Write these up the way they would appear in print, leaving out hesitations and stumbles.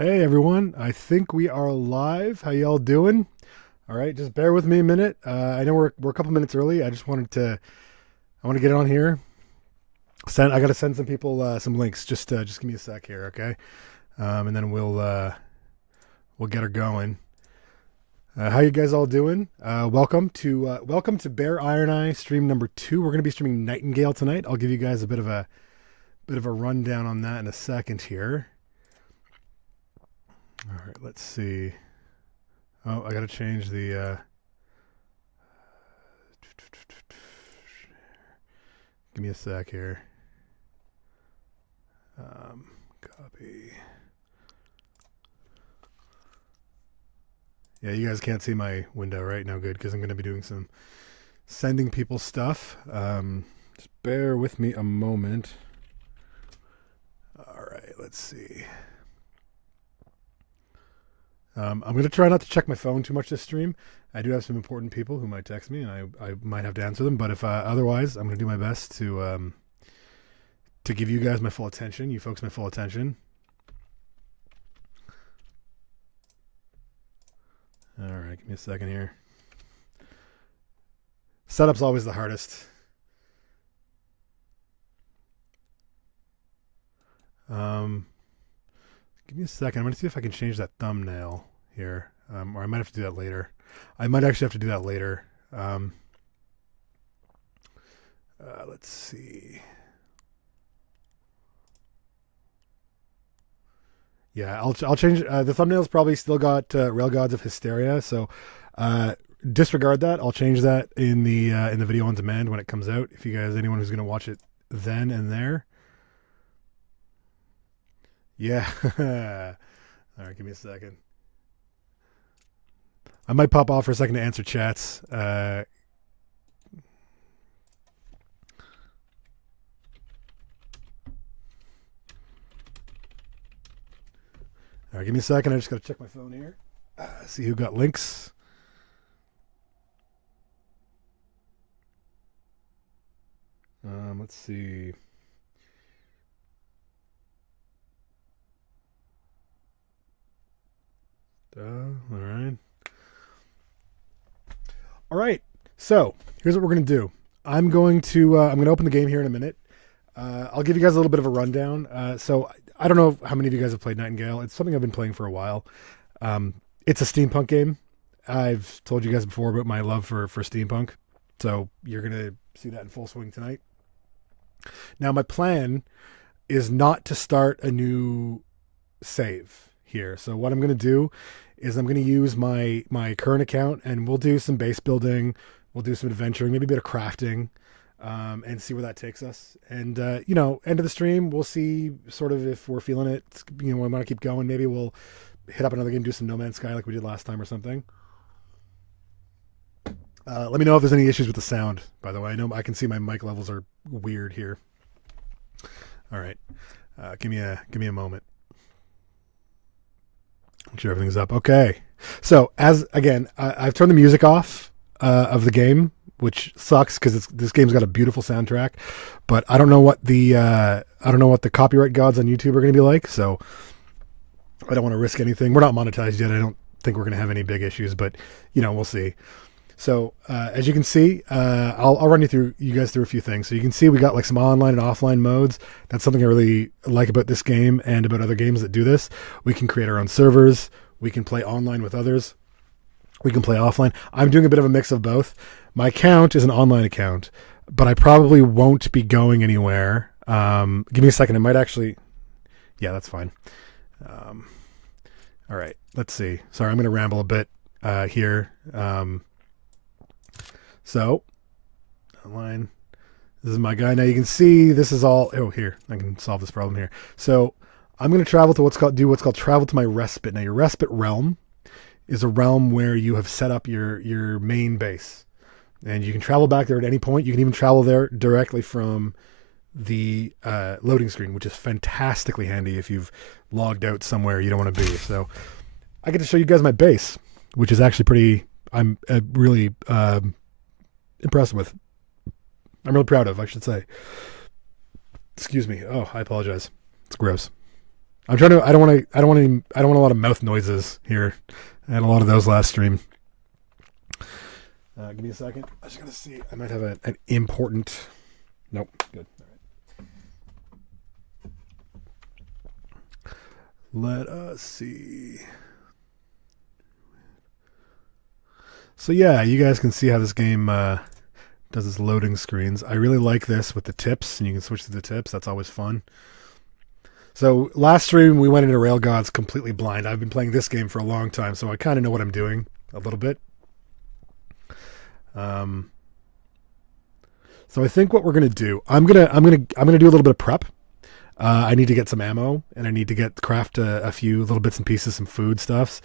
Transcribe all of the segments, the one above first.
Hey everyone, I think we are live. How y'all doing? All right, just bear with me a minute. I know we're a couple minutes early. I want to get it on here. I got to send some people some links. Just give me a sec here, okay? And then we'll get her going. How you guys all doing? Welcome to Bear Iron Eye stream number 2. We're going to be streaming Nightingale tonight. I'll give you guys a bit of a rundown on that in a second here. All right, let's see. Oh, I gotta change the. Give me a sec here. Copy. Yeah, you guys can't see my window right now, good, because I'm gonna be doing some sending people stuff. Just bear with me a moment. All right, let's see. I'm going to try not to check my phone too much this stream. I do have some important people who might text me, and I might have to answer them. But if otherwise, I'm going to do my best to give you guys my full attention, you folks my full attention. All right, give me a second here. Setup's always the hardest. Give me a second. I'm going to see if I can change that thumbnail here, or I might have to do that later. I might actually have to do that later. Let's see. Yeah, I'll change. The thumbnail's probably still got Rail Gods of Hysteria, so disregard that. I'll change that in the video on demand when it comes out. If you guys, anyone who's going to watch it then and there. Yeah. All right, give me a second. I might pop off for a second to answer chats. All right, give me a second. I just got to check my phone here. See who got links. Let's see. All right. All right. So here's what we're gonna do. I'm gonna open the game here in a minute. I'll give you guys a little bit of a rundown. So I don't know how many of you guys have played Nightingale. It's something I've been playing for a while. It's a steampunk game. I've told you guys before about my love for steampunk, so you're gonna see that in full swing tonight. Now my plan is not to start a new save here. So what I'm gonna do is I'm gonna use my current account, and we'll do some base building, we'll do some adventuring, maybe a bit of crafting, and see where that takes us. And end of the stream, we'll see sort of if we're feeling it. We want to keep going. Maybe we'll hit up another game, do some No Man's Sky like we did last time or something. Let me know if there's any issues with the sound. By the way, I know I can see my mic levels are weird here. All right, give me a moment. Make sure everything's up. Okay. So I've turned the music off of the game, which sucks because this game's got a beautiful soundtrack, but I don't know what the copyright gods on YouTube are going to be like. So I don't want to risk anything. We're not monetized yet. I don't think we're going to have any big issues, but we'll see. So as you can see, I'll run you guys through a few things. So you can see we got like some online and offline modes. That's something I really like about this game and about other games that do this. We can create our own servers. We can play online with others. We can play offline. I'm doing a bit of a mix of both. My account is an online account, but I probably won't be going anywhere. Give me a second. I might actually. Yeah, that's fine. All right. Let's see. Sorry, I'm going to ramble a bit here. So, online. This is my guy. Now you can see this is all. Oh, here I can solve this problem here. So I'm going to travel to what's called travel to my respite. Now your respite realm is a realm where you have set up your main base, and you can travel back there at any point. You can even travel there directly from the loading screen, which is fantastically handy if you've logged out somewhere you don't want to be. So I get to show you guys my base, which is actually pretty. I'm really impressed with. I'm really proud of, I should say. Excuse me. Oh, I apologize. It's gross. I'm trying to. I don't want to. I don't want to. I don't want a lot of mouth noises here. I had a lot of those last stream. Give me a second. I just gotta see. I might have an important. Nope. Good. All right. Let us see. So yeah, you guys can see how this game does its loading screens. I really like this with the tips, and you can switch to the tips. That's always fun. So last stream we went into Railgods completely blind. I've been playing this game for a long time, so I kind of know what I'm doing a little bit. So I think what we're gonna do, I'm gonna do a little bit of prep. I need to get some ammo, and I need to craft a few little bits and pieces, some food stuffs,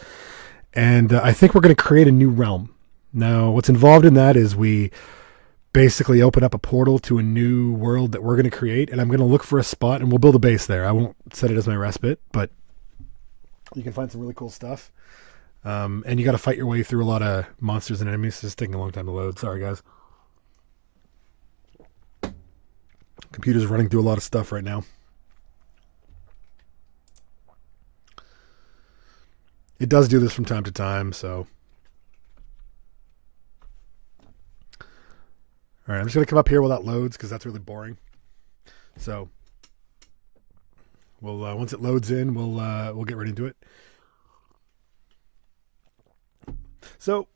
and I think we're gonna create a new realm. Now, what's involved in that is we basically open up a portal to a new world that we're going to create, and I'm going to look for a spot, and we'll build a base there. I won't set it as my respite, but you can find some really cool stuff. And you got to fight your way through a lot of monsters and enemies. It's taking a long time to load. Sorry, guys. Computer's running through a lot of stuff right now. It does do this from time to time, so... All right, I'm just going to come up here while that loads because that's really boring. So, we'll once it loads in, we'll get right into it. So,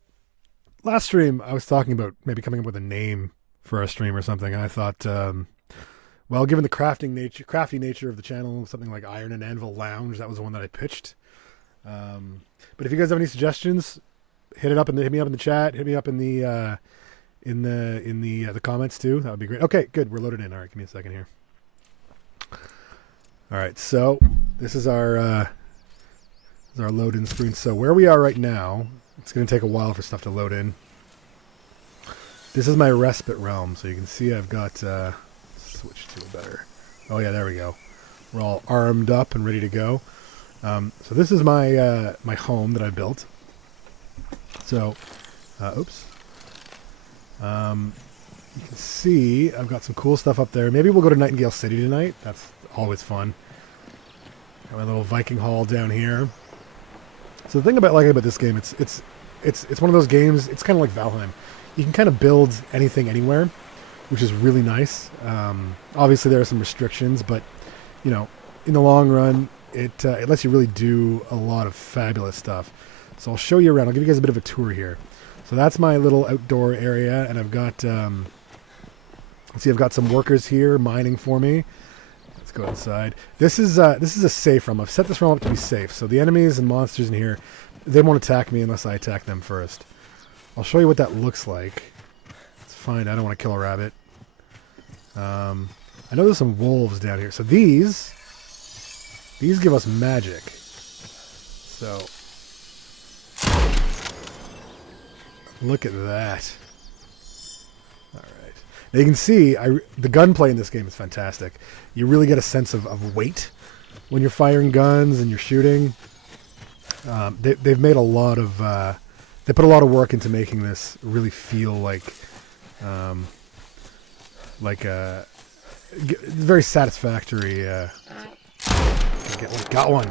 last stream I was talking about maybe coming up with a name for our stream or something, and I thought, well, given the crafty nature of the channel, something like Iron and Anvil Lounge, that was the one that I pitched. But if you guys have any suggestions, hit me up in the chat, hit me up in the comments too. That would be great. Okay, good. We're loaded in. All right, give me a second here. All right, so this is our load in screen. So where we are right now, it's going to take a while for stuff to load in. This is my respite realm, so you can see I've got switch to a better. Oh yeah, there we go. We're all armed up and ready to go. So this is my my home that I built. So, oops. You can see I've got some cool stuff up there. Maybe we'll go to Nightingale City tonight. That's always fun. Got my little Viking hall down here. So the thing about this game, it's one of those games. It's kind of like Valheim. You can kind of build anything anywhere, which is really nice. Obviously there are some restrictions, but you know, in the long run, it lets you really do a lot of fabulous stuff. So I'll show you around. I'll give you guys a bit of a tour here. So that's my little outdoor area, and I've got, let's see, I've got some workers here mining for me. Let's go outside. This is a safe realm. I've set this realm up to be safe. So the enemies and monsters in here, they won't attack me unless I attack them first. I'll show you what that looks like. It's fine. I don't want to kill a rabbit. I know there's some wolves down here. So these give us magic. So... look at that. All right. Now you can see the gunplay in this game is fantastic. You really get a sense of weight when you're firing guns and you're shooting. They've made a lot of... they put a lot of work into making this really feel like a very satisfactory... got one.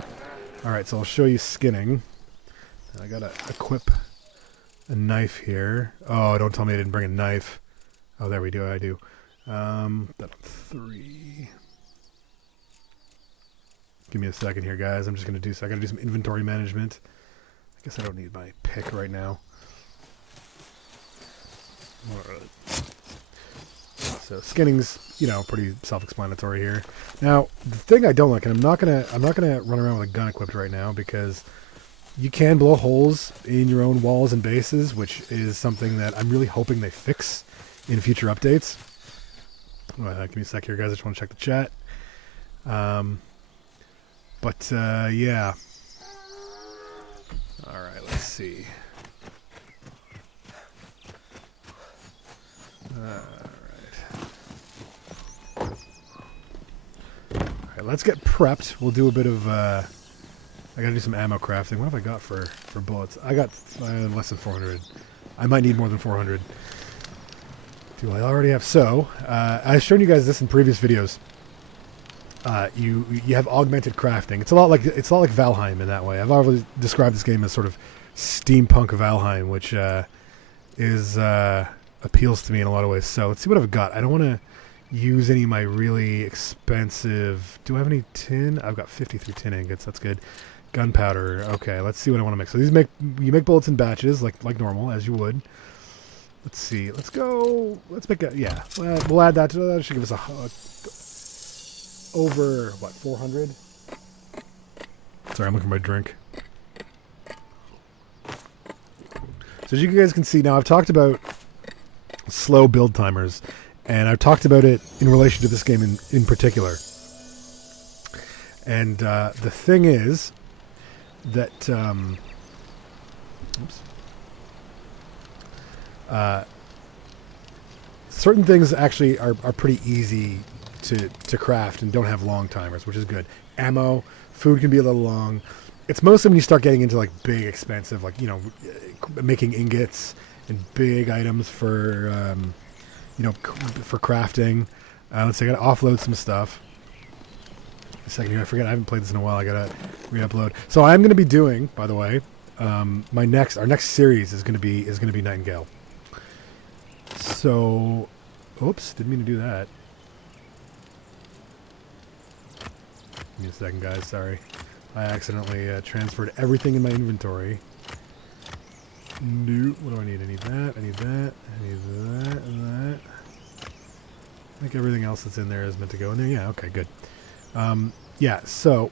All right, so I'll show you skinning. I got to equip... a knife here. Oh, don't tell me I didn't bring a knife. Oh, there we do. I do. That 3. Give me a second here, guys. I'm just gonna do. So I gotta do some inventory management. I guess I don't need my pick right now. All right. So skinning's, you know, pretty self-explanatory here. Now, the thing I don't like, and I'm not gonna run around with a gun equipped right now because you can blow holes in your own walls and bases, which is something that I'm really hoping they fix in future updates. Give me a sec here, guys. I just want to check the chat. Yeah. All right, let's see. All right, let's get prepped. We'll do a bit of... I gotta do some ammo crafting. What have I got for bullets? I got less than 400. I might need more than 400. Do I already have... So, I've shown you guys this in previous videos. you have augmented crafting. It's a lot like Valheim in that way. I've always described this game as sort of steampunk Valheim, which is appeals to me in a lot of ways. So let's see what I've got. I don't want to use any of my really expensive. Do I have any tin? I've got 53 tin ingots. That's good. Gunpowder. Okay, let's see what I want to make. So you make bullets in batches like normal, as you would. Let's see. Let's go. Let's make a we'll add that to that. Should give us over what 400. Sorry, I'm looking for my drink. So as you guys can see now, I've talked about slow build timers, and I've talked about it in relation to this game in particular. And the thing is that certain things actually are pretty easy to craft and don't have long timers, which is good. Ammo, food can be a little long. It's mostly when you start getting into like big, expensive, like making ingots and big items for for crafting. Let's see, I gotta offload some stuff. A second here, I forget. I haven't played this in a while. I gotta re-upload. So I'm gonna be doing, by the way, our next series is gonna be Nightingale. So, oops, didn't mean to do that. Give me a second, guys. Sorry, I accidentally transferred everything in my inventory. No, what do I need? I need that. I need that. I need that and that. I think everything else that's in there is meant to go in there. Yeah. Okay. Good. Yeah. So,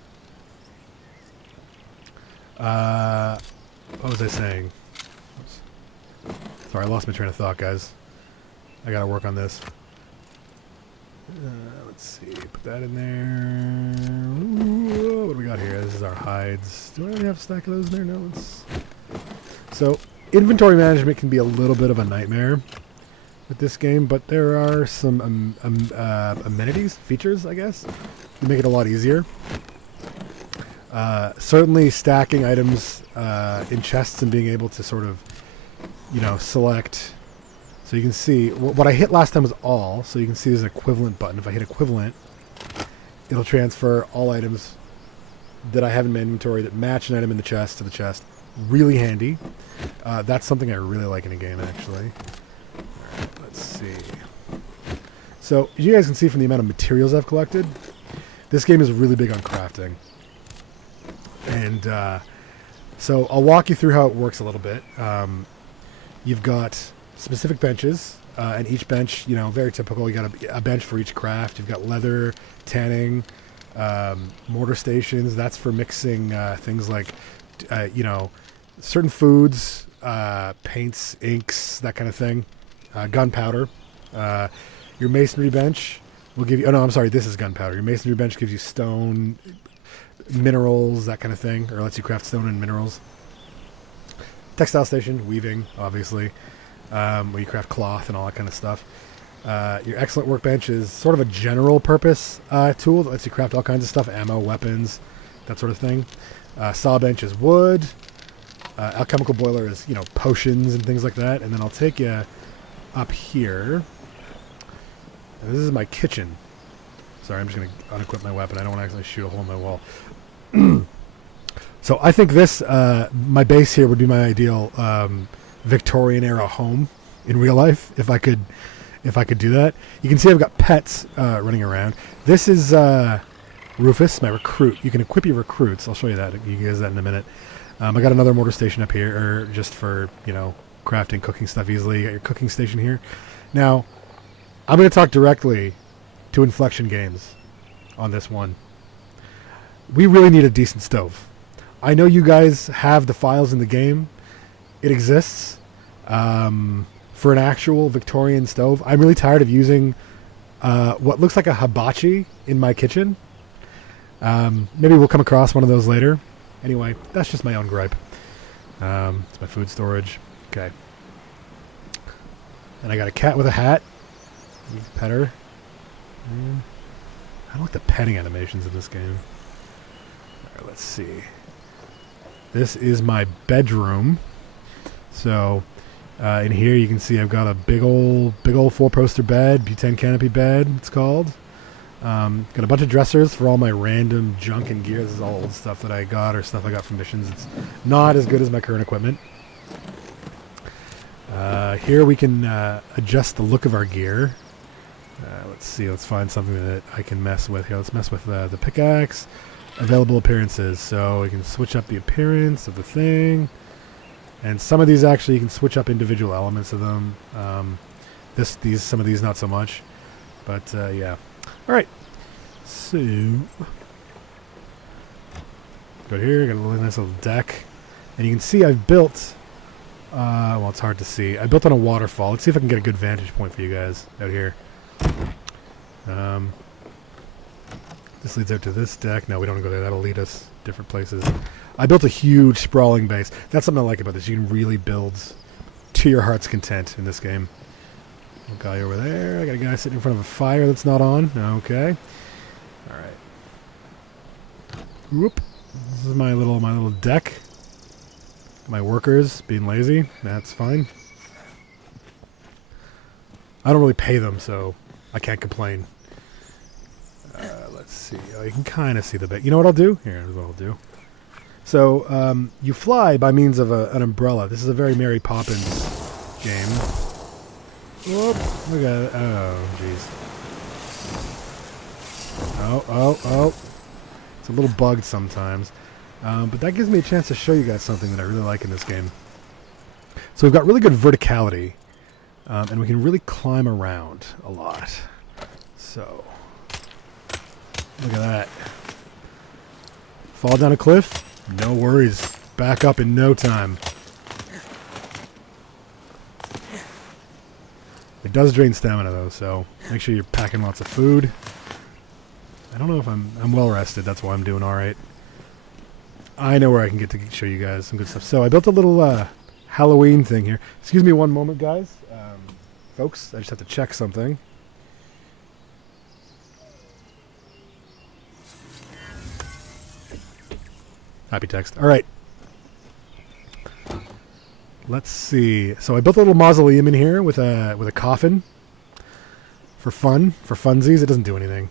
what was I saying? Oops. Sorry, I lost my train of thought, guys. I gotta work on this. Let's see. Put that in there. Ooh, what do we got here? This is our hides. Do I already have a stack of those in there? No. So inventory management can be a little bit of a nightmare with this game, but there are some amenities, features, I guess, that make it a lot easier. Certainly stacking items in chests and being able to sort of, select. So you can see, what I hit last time was all, so you can see there's an equivalent button. If I hit equivalent, it'll transfer all items that I have in my inventory that match an item in the chest to the chest. Really handy. That's something I really like in a game, actually. Alright, let's see. So, as you guys can see from the amount of materials I've collected, this game is really big on crafting. And so I'll walk you through how it works a little bit. You've got specific benches, and each bench, very typical. You got a bench for each craft. You've got leather, tanning, mortar stations. That's for mixing things like, certain foods, paints, inks, that kind of thing. Gunpowder. Your masonry bench will give you... Oh, no, I'm sorry. This is gunpowder. Your masonry bench gives you stone, minerals, that kind of thing, or lets you craft stone and minerals. Textile station, weaving, obviously. Where you craft cloth and all that kind of stuff. Your excellent workbench is sort of a general purpose tool that lets you craft all kinds of stuff, ammo, weapons, that sort of thing. Saw bench is wood. Alchemical boiler is, potions and things like that. And then I'll take you up here. And this is my kitchen. Sorry, I'm just going to unequip my weapon. I don't want to actually shoot a hole in my wall. So I think this, my base here would be my ideal Victorian era home in real life, if I could do that. You can see I've got pets running around. This is Rufus, my recruit. You can equip your recruits. I'll show you that. You can use that in a minute. I got another mortar station up here, just for crafting, cooking stuff easily. You got your cooking station here. Now, I'm going to talk directly to Inflection Games on this one. We really need a decent stove. I know you guys have the files in the game. It exists for an actual Victorian stove. I'm really tired of using what looks like a hibachi in my kitchen. Maybe we'll come across one of those later. Anyway, that's just my own gripe. It's my food storage. Okay. And I got a cat with a hat. Pet her. I don't like the petting animations in this game. All right, let's see. This is my bedroom. So, in here you can see I've got a big old 4-poster bed, butane canopy bed, it's called. Got a bunch of dressers for all my random junk and gear. This is all old stuff that I got or stuff I got from missions. It's not as good as my current equipment. Here we can adjust the look of our gear. Let's see. Let's find something that I can mess with here. Let's mess with the pickaxe. Available appearances. So we can switch up the appearance of the thing. And some of these actually you can switch up individual elements of them. Some of these not so much. But yeah. All right. So go here. Got a little nice little deck, and you can see I've built. Well, it's hard to see. I built on a waterfall. Let's see if I can get a good vantage point for you guys out here. This leads out to this deck. No, we don't want to go there. That'll lead us different places. I built a huge sprawling base. That's something I like about this. You can really build to your heart's content in this game. A guy over there. I got a guy sitting in front of a fire that's not on. Okay. All right. Whoop. This is my little deck. My workers being lazy. That's fine. I don't really pay them, so I can't complain. Let's see. Oh, you can kind of see the bit. You know what I'll do? Here's what I'll do. So, you fly by means of an umbrella. This is a very Mary Poppins game. Whoop. Look at it. Oh, jeez. Oh. It's a little bugged sometimes. But that gives me a chance to show you guys something that I really like in this game. So we've got really good verticality. And we can really climb around a lot. So, look at that. Fall down a cliff? No worries. Back up in no time. It does drain stamina though, so make sure you're packing lots of food. I don't know if I'm well rested, that's why I'm doing alright. I know where I can get to show you guys some good stuff. So I built a little Halloween thing here. Excuse me one moment, guys. Folks, I just have to check something. Happy text. All right. Let's see. So I built a little mausoleum in here with a coffin for fun, for funsies. It doesn't do anything.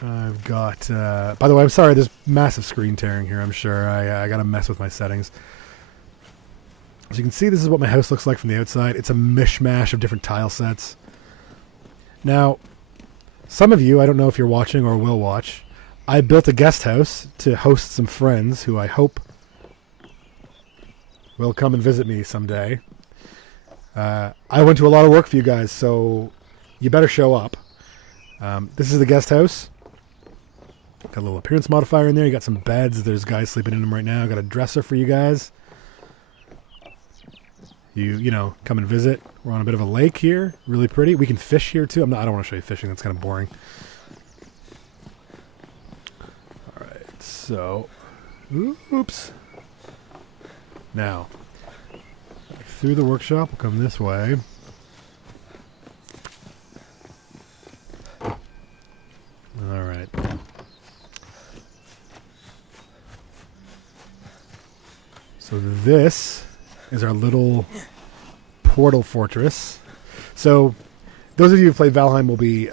I've got. By the way, I'm sorry. There's massive screen tearing here. I'm sure. I got to mess with my settings. As you can see, this is what my house looks like from the outside. It's a mishmash of different tile sets. Now, some of you, I don't know if you're watching or will watch, I built a guest house to host some friends who I hope will come and visit me someday. I went to a lot of work for you guys, so you better show up. This is the guest house. Got a little appearance modifier in there. You got some beds. There's guys sleeping in them right now. Got a dresser for you guys. You know, come and visit. We're on a bit of a lake here. Really pretty. We can fish here too. I don't want to show you fishing. That's kind of boring. All right. So, oops. Now, through the workshop, we'll come this way. All right. So this is our little portal fortress. So those of you who played Valheim will be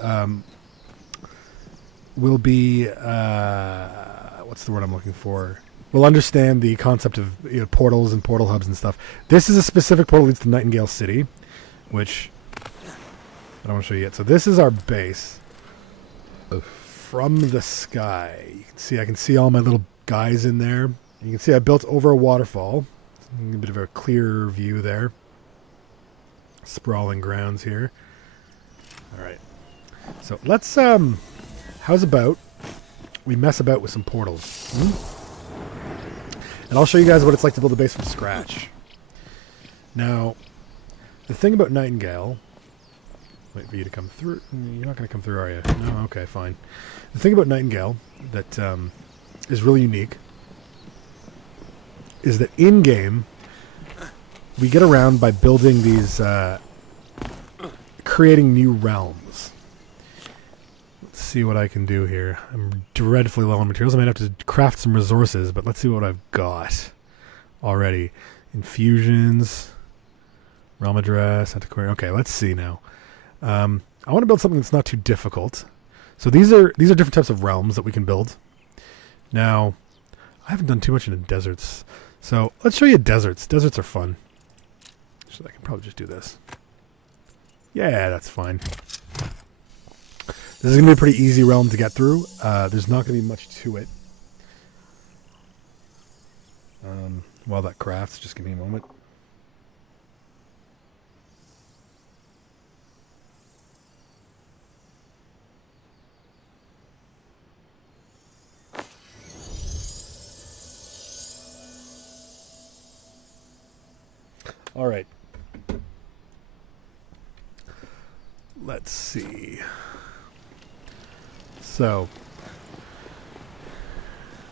what's the word I'm looking for? Will understand the concept of portals and portal hubs and stuff. This is a specific portal that leads to Nightingale City, which I don't want to show you yet. So this is our base from the sky. You can see I can see all my little guys in there. You can see I built over a waterfall. A bit of a clearer view there. Sprawling grounds here. All right. So let's how's about we mess about with some portals? And I'll show you guys what it's like to build a base from scratch. Now, the thing about Nightingale, wait for you to come through. You're not going to come through, are you? No? Okay, fine. The thing about Nightingale that is really unique is that in-game, we get around by building these, creating new realms. Let's see what I can do here. I'm dreadfully low on materials. I might have to craft some resources, but let's see what I've got already. Infusions, realm address, antiquarian. Okay, let's see now. I want to build something that's not too difficult. So these are different types of realms that we can build. Now, I haven't done too much in the deserts. So let's show you deserts. Deserts are fun. So I can probably just do this. Yeah, that's fine. This is going to be a pretty easy realm to get through. There's not going to be much to it. While that crafts, just give me a moment. All right. Let's see. So,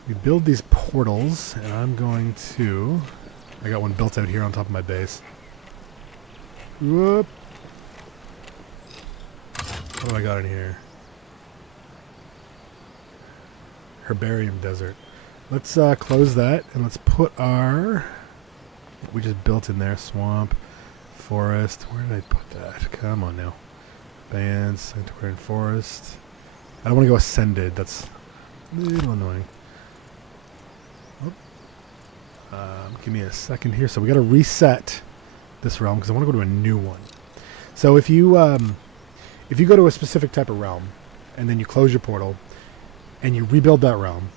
we build these portals, and I'm going to... I got one built out here on top of my base. Whoop. What do I got in here? Herbarium desert. Let's close that, and let's put our... What we just built in there. Swamp, forest. Where did I put that? Come on now. Bands, antiquarian forest. I don't want to go ascended. That's a little annoying. Give me a second here. So we got to reset this realm because I want to go to a new one. So if you go to a specific type of realm and then you close your portal and you rebuild that realm,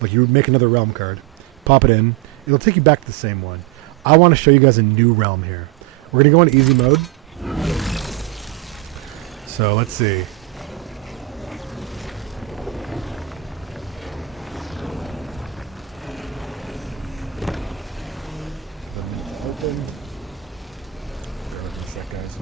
like you make another realm card, pop it in, it'll take you back to the same one. I want to show you guys a new realm here. We're going to go in easy mode. So let's see. Open. Bear with me a sec, guys.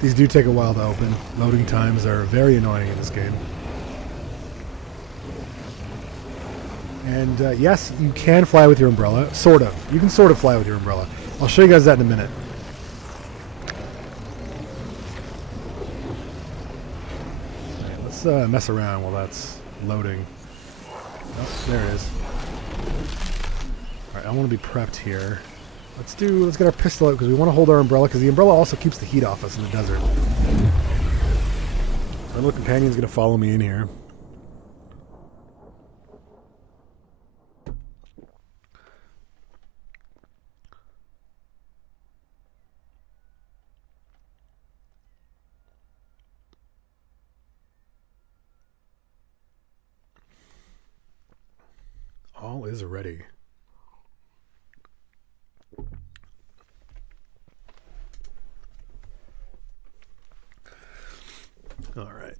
These do take a while to open. Loading times are very annoying in this game. And yes, you can fly with your umbrella. Sort of. You can sort of fly with your umbrella. I'll show you guys that in a minute. Right, let's mess around while that's loading. Oh, there it is. Alright, I want to be prepped here. Let's get our pistol out because we want to hold our umbrella because the umbrella also keeps the heat off us in the desert. Our little companion's going to follow me in here. All is ready. All right.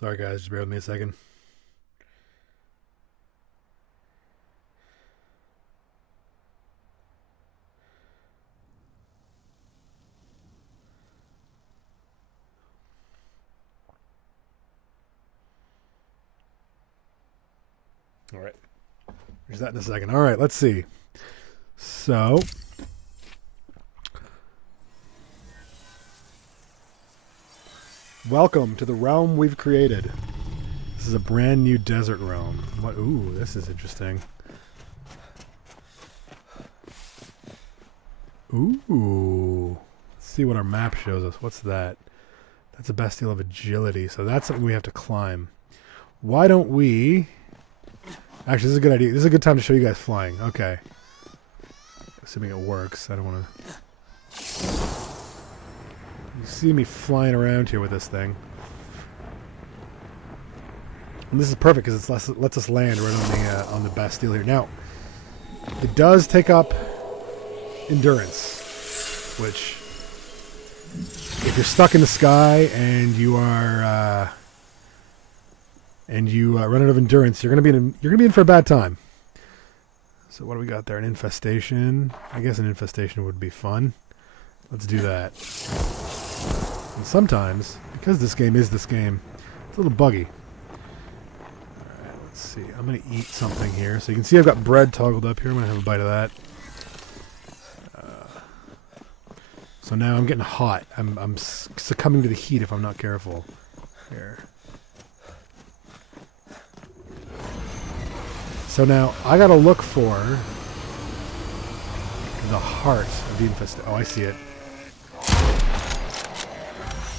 Sorry guys, just bear with me a second. All right. There's that in a second. All right, let's see. So, welcome to the realm we've created. This is a brand new desert realm. What? Ooh, this is interesting. Ooh. Let's see what our map shows us. What's that? That's a Bastille of Agility. So that's something we have to climb. Why don't we... Actually, this is a good idea. This is a good time to show you guys flying. Okay. Assuming it works. I don't want to... You see me flying around here with this thing. And this is perfect because it lets us land right on the Bastille here. Now, it does take up endurance, which if you're stuck in the sky and you are run out of endurance, you're gonna be in for a bad time. So what do we got there? An infestation. I guess an infestation would be fun. Let's do that. And sometimes, because this game is this game, it's a little buggy. Alright, let's see. I'm going to eat something here. So you can see I've got bread toggled up here. I'm going to have a bite of that. So now I'm getting hot. I'm succumbing to the heat if I'm not careful. Here. So now I gotta look for the heart of the infestation. Oh, I see it.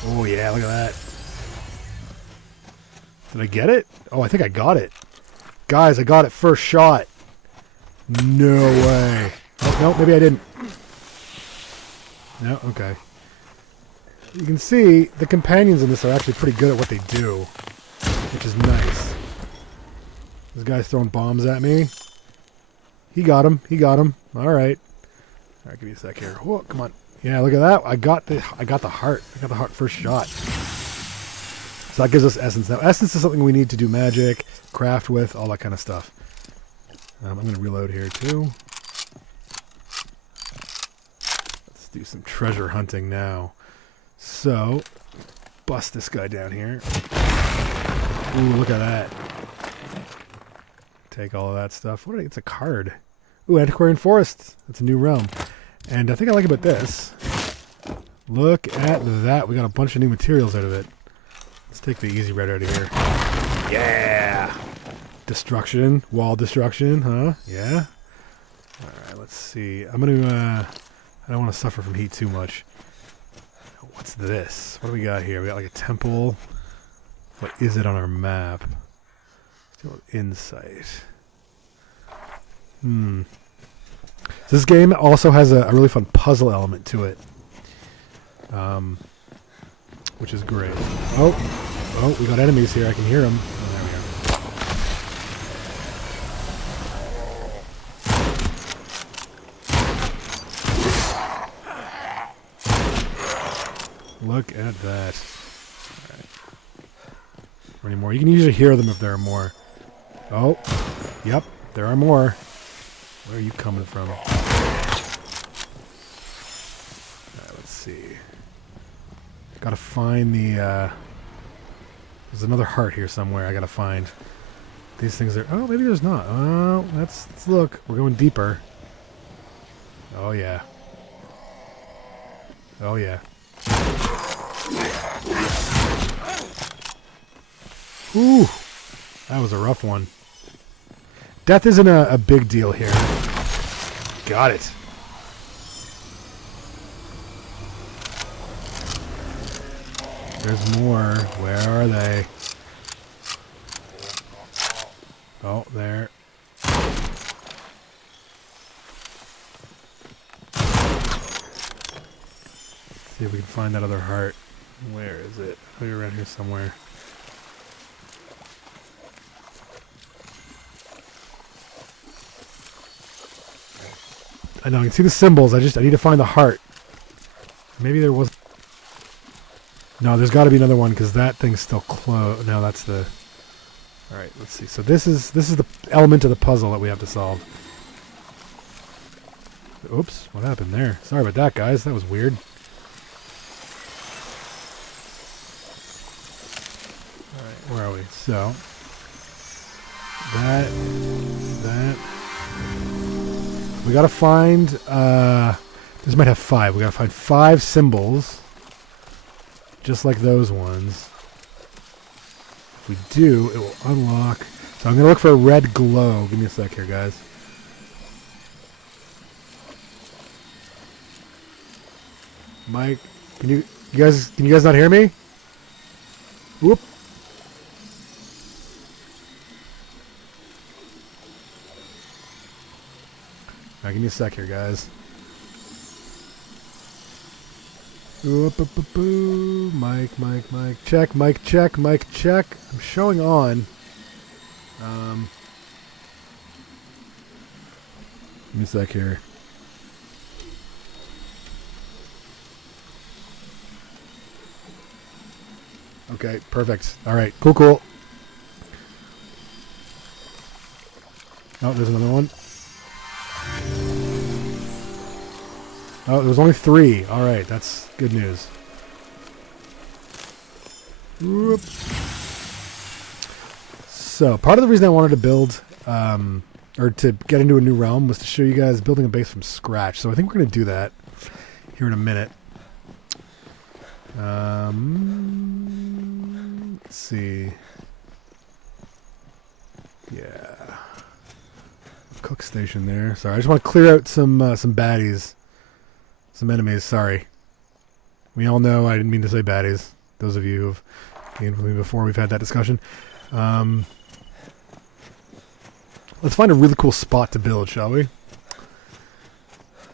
Oh yeah, look at that. Did I get it? Oh, I think I got it. Guys, I got it first shot. No way. Oh, no, maybe I didn't. No, okay. You can see the companions in this are actually pretty good at what they do, which is nice. This guy's throwing bombs at me. He got him. He got him. All right. All right, give me a sec here. Oh, come on. Yeah, look at that. I got the heart. I got the heart first shot. So that gives us essence. Now, essence is something we need to do magic, craft with, all that kind of stuff. I'm going to reload here too. Let's do some treasure hunting now. So, bust this guy down here. Ooh, look at that. Take all of that stuff. What? It's a card. Ooh, Antiquarian Forest. That's a new realm. And I think I like about this. Look at that. We got a bunch of new materials out of it. Let's take the easy red out of here. Yeah! Destruction. Wall destruction, huh? Yeah? Alright, let's see. I'm going to... I don't want to suffer from heat too much. What's this? What do we got here? We got like a temple. What is it on our map? Insight. So this game also has a really fun puzzle element to it, which is great. Oh, we got enemies here. I can hear them. Oh, there we are. Look at that. All right. Any more? You can usually hear them if there are more. Oh, yep, there are more. Where are you coming from? Alright, let's see. Gotta find the, there's another heart here somewhere I gotta find. These things are... Oh, maybe there's not. Oh, let's look. We're going deeper. Oh, yeah. Oh, yeah. Ooh, that was a rough one. Death isn't a big deal here. Got it. There's more. Where are they? Oh, there. See if we can find that other heart. Where is it? Maybe around here somewhere. I know, I can see the symbols. I need to find the heart. Maybe there was... No, there's got to be another one because that thing's still closed. No, that's the... Alright, let's see. So this is the element of the puzzle that we have to solve. Oops, what happened there? Sorry about that, guys. That was weird. Alright, where are we? So... That... We gotta find, this might have 5. We gotta find 5 symbols, just like those ones. If we do, it will unlock. So I'm gonna look for a red glow. Give me a sec here, guys. Mike, can you guys not hear me? Whoop. Alright, give me a sec here, guys. Mike. Check, Mike, check, Mike, check. I'm showing on. Give me a sec here. Okay, perfect. Alright, cool. Oh, there's another one. Oh, there was only 3. All right, that's good news. Whoop. So, part of the reason I wanted to build, or to get into a new realm, was to show you guys building a base from scratch. So I think we're going to do that here in a minute. Let's see. Yeah. Cook station there. Sorry, I just want to clear out some baddies. Some enemies, sorry. We all know I didn't mean to say baddies. Those of you who have gamed with me before, we've had that discussion. Let's find a really cool spot to build, shall we?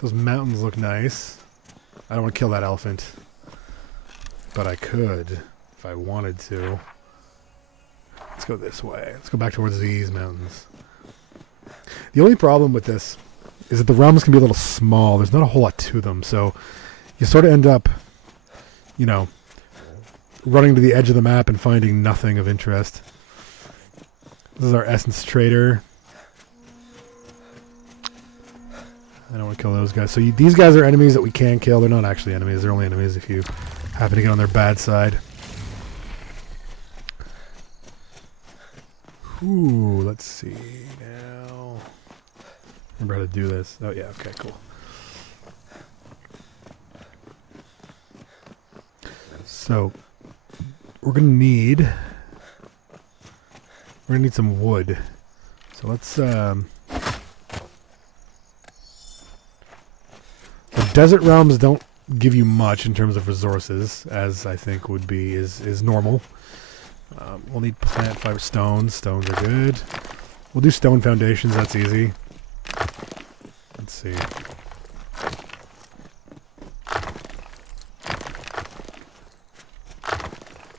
Those mountains look nice. I don't want to kill that elephant. But I could, if I wanted to. Let's go this way. Let's go back towards these mountains. The only problem with this is that the realms can be a little small. There's not a whole lot to them, so you sort of end up, you know, running to the edge of the map and finding nothing of interest. This is our essence trader. I don't want to kill those guys. So these guys are enemies that we can kill. They're not actually enemies. They're only enemies if you happen to get on their bad side. Ooh, let's see now. Remember how to do this. Oh yeah, okay, cool. So we're gonna need some wood. So let's the desert realms don't give you much in terms of resources, as I think would be is normal. We'll need plant fiber stones. Stones are good. We'll do stone foundations. That's easy. Let's see.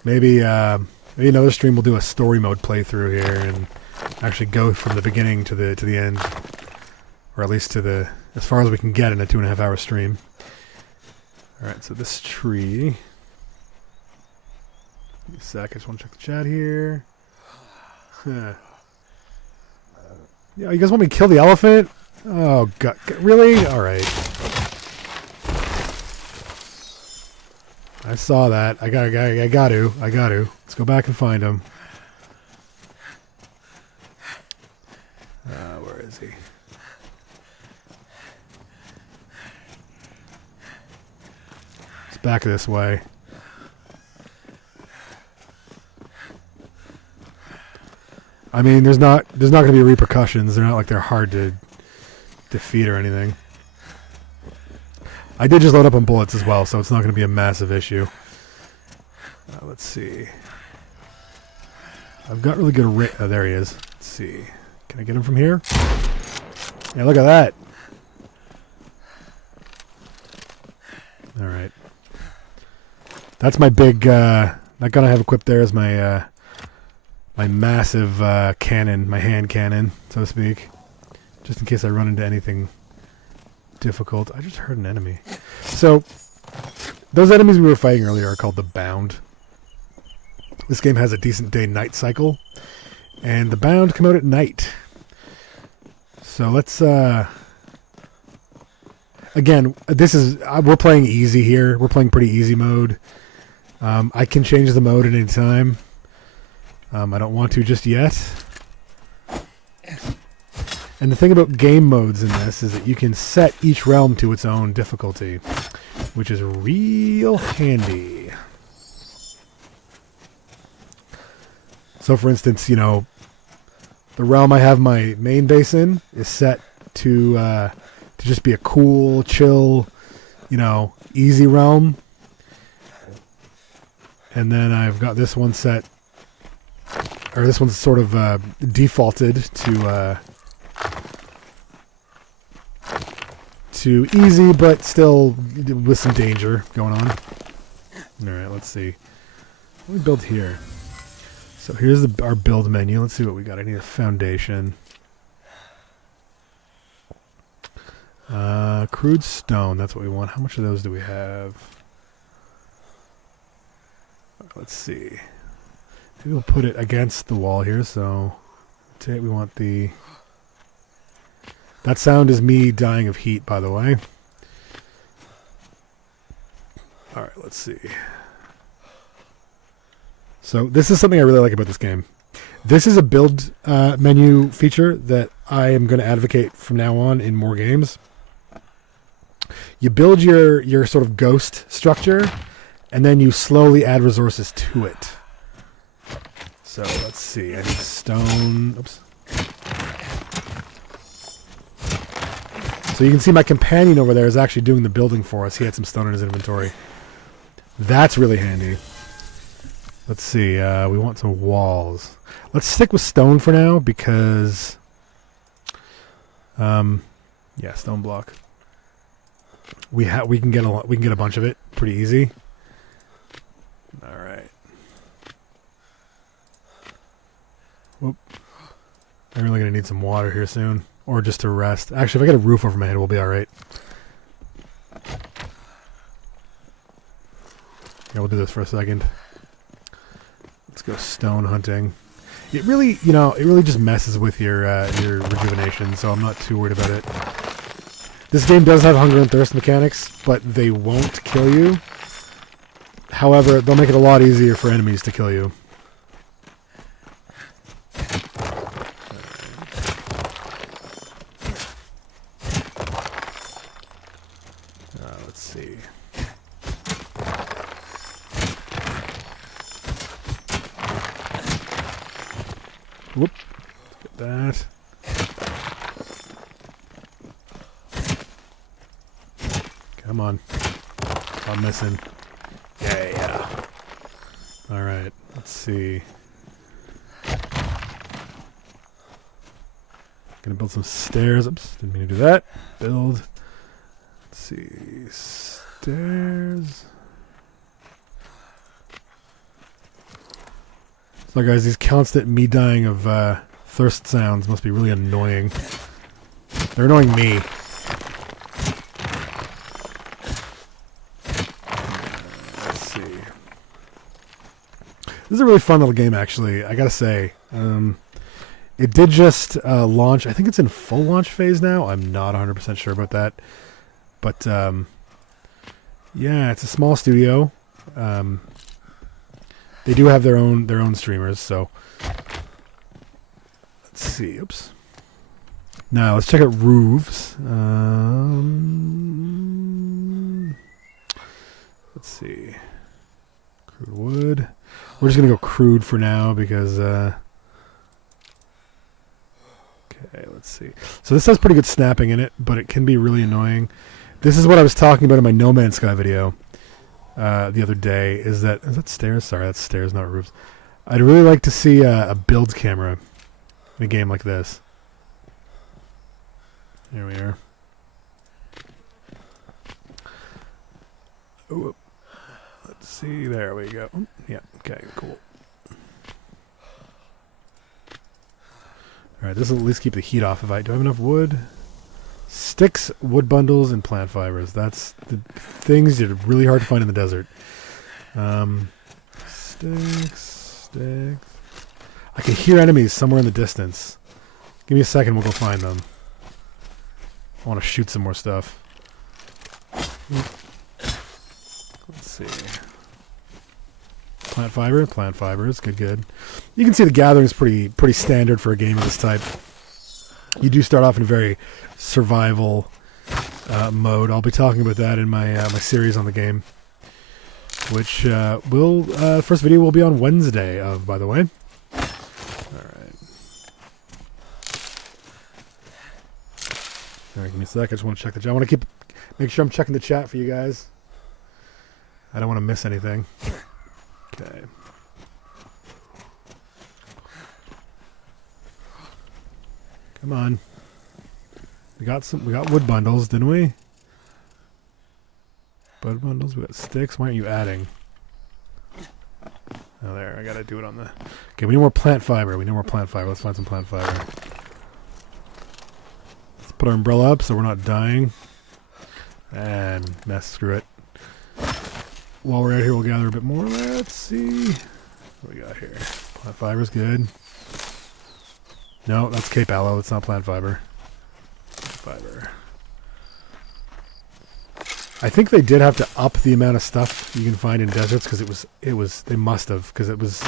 Maybe another stream we'll do a story mode playthrough here and actually go from the beginning to the end, or at least to the as far as we can get in a 2.5 hour stream. All right, so this tree. Give me a sec. I just want to check the chat here. Huh. Yeah, you guys want me to kill the elephant? Oh god, really? All right. I saw that. I got to. Let's go back and find him. Where is he? It's back this way. I mean, there's not going to be repercussions. They're not like they're hard to defeat or anything. I did just load up on bullets as well, so it's not going to be a massive issue. Let's see. I've got really good there he is. Let's see. Can I get him from here? Yeah, look at that. Alright. That's my big, that gun I have equipped there is my, my massive cannon, my hand cannon, so to speak. Just in case I run into anything difficult. I just heard an enemy. So, those enemies we were fighting earlier are called the Bound. This game has a decent day-night cycle, and the Bound come out at night. So let's, again, this is, we're playing easy here. We're playing pretty easy mode. I can change the mode at any time. I don't want to just yet. And the thing about game modes in this is that you can set each realm to its own difficulty, which is real handy. So for instance, you know, the realm I have my main base in is set to just be a cool, chill, you know, easy realm. And then I've got this one set, or this one's sort of defaulted to easy, but still with some danger going on. Alright, let's see. What do we build here? So here's our build menu. Let's see what we got. I need a foundation. Crude stone, that's what we want. How much of those do we have? Let's see. Maybe we'll put it against the wall here, so we want the... That sound is me dying of heat, by the way. All right, let's see. So this is something I really like about this game. This is a build menu feature that I am going to advocate from now on in more games. You build your sort of ghost structure, and then you slowly add resources to it. So let's see. I need stone. Oops. So you can see my companion over there is actually doing the building for us. He had some stone in his inventory. That's really handy. Let's see. We want some walls. Let's stick with stone for now because, yeah, stone block. We can get a bunch of it pretty easy. All right. Whoop. I'm really gonna need some water here soon, or just to rest. Actually, if I get a roof over my head, we'll be all right. Yeah, we'll do this for a second. Let's go stone hunting. It really, it really just messes with your rejuvenation, so I'm not too worried about it. This game does have hunger and thirst mechanics, but they won't kill you. However, they'll make it a lot easier for enemies to kill you. Let's see. Whoop. Get that. Come on. I'm missing. Yeah. Alright, let's see. Gonna build some stairs. Oops, didn't mean to do that. Build. Let's see. Stairs. So guys, these constant me dying of thirst sounds must be really annoying. They're annoying me. Let's see. This is a really fun little game, actually. I gotta say. It did just launch. I think it's in full launch phase now. I'm not 100% sure about that. But, yeah, it's a small studio. They do have their own streamers, so let's see. Oops. Now let's check out roofs. Let's see. Crude wood. We're just gonna go crude for now because. Okay, let's see. So this has pretty good snapping in it, but it can be really annoying. This is what I was talking about in my No Man's Sky video. The other day is that stairs? Sorry, that's stairs, not roofs. I'd really like to see a build camera in a game like this. Here we are. Ooh, let's see. There we go. Yeah. Okay. Cool. All right. This will at least keep the heat off. Do I have enough wood? Sticks, wood bundles, and plant fibers. That's the things that are really hard to find in the desert. Sticks. I can hear enemies somewhere in the distance. Give me a second, we'll go find them. I want to shoot some more stuff. Let's see. Plant fibers, good. You can see the gathering is pretty standard for a game of this type. You do start off in a very survival mode. I'll be talking about that in my my series on the game, which first video will be on Wednesday of, by the way. Alright, give me a sec. I just want to check the chat. I want to make sure I'm checking the chat for you guys. I don't want to miss anything. Okay. Come on. We got wood bundles, didn't we? Wood bundles, we got sticks. Why aren't you adding? Oh, there. I gotta do it on the... Okay, we need more plant fiber. Let's find some plant fiber. Let's put our umbrella up so we're not dying. And screw it. While we're out here, we'll gather a bit more. Let's see. What we got here? Plant fiber's good. No, that's Cape Aloe. It's not plant fiber. Fiber. I think they did have to up the amount of stuff you can find in deserts because it was they must have because it was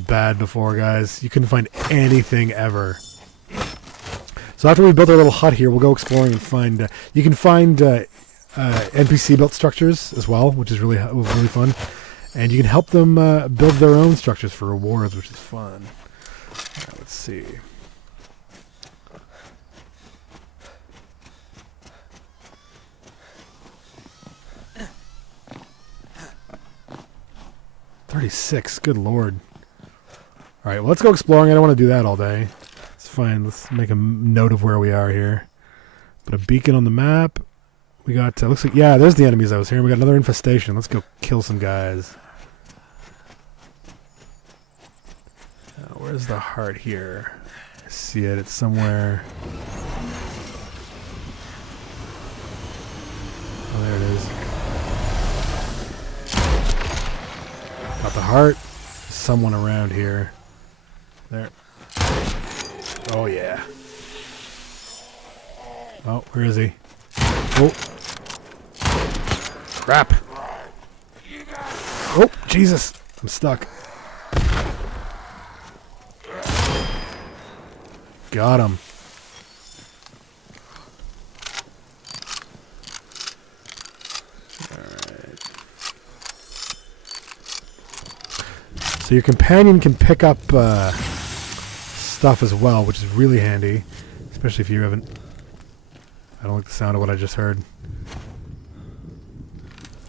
bad before, guys. You couldn't find anything ever. So after we build our little hut here, we'll go exploring and find. You can find NPC built structures as well, which is really fun, and you can help them build their own structures for rewards, which is fun. All right, let's see. $36, good lord. Alright, well, let's go exploring. I don't want to do that all day. It's fine. Let's make a note of where we are here. Put a beacon on the map. We got, looks like, yeah, there's the enemies I was hearing. We got another infestation. Let's go kill some guys. Where's the heart here? I see it. It's somewhere. Oh, there it is. Got the heart. Someone around here. There. Oh, yeah. Oh, where is he? Oh. Crap. Oh, Jesus. I'm stuck. Got him. So your companion can pick up stuff as well, which is really handy, especially if you haven't... I don't like the sound of what I just heard.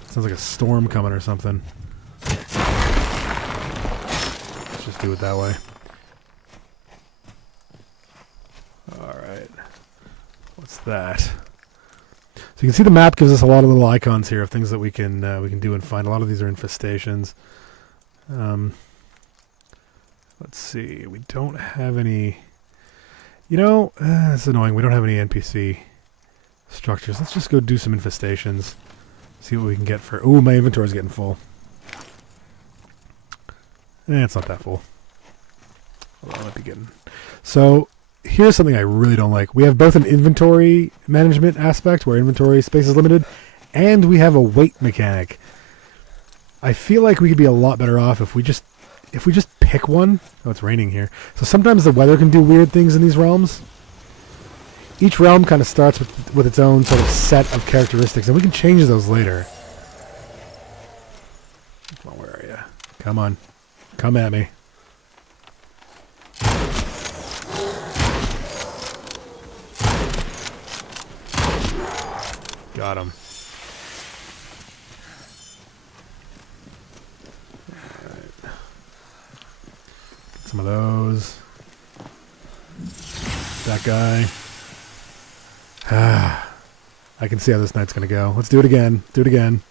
Sounds like a storm coming or something. Let's just do it that way. Alright. What's that? So you can see the map gives us a lot of little icons here of things that we can do and find. A lot of these are infestations. Let's see. We don't have any... You know, it's annoying. We don't have any NPC structures. Let's just go do some infestations. See what we can get for... Ooh, my inventory's getting full. It's not that full. Although I might be getting... So, here's something I really don't like. We have both an inventory management aspect, where inventory space is limited, and we have a weight mechanic. I feel like we could be a lot better off if we just pick one. Oh, it's raining here. So sometimes the weather can do weird things in these realms. Each realm kind of starts with its own sort of set of characteristics, and we can change those later. Come on, where are you? Come on. Come at me. Got him. Some of those. That guy. I can see how this night's gonna go. Let's do it again. Do it again.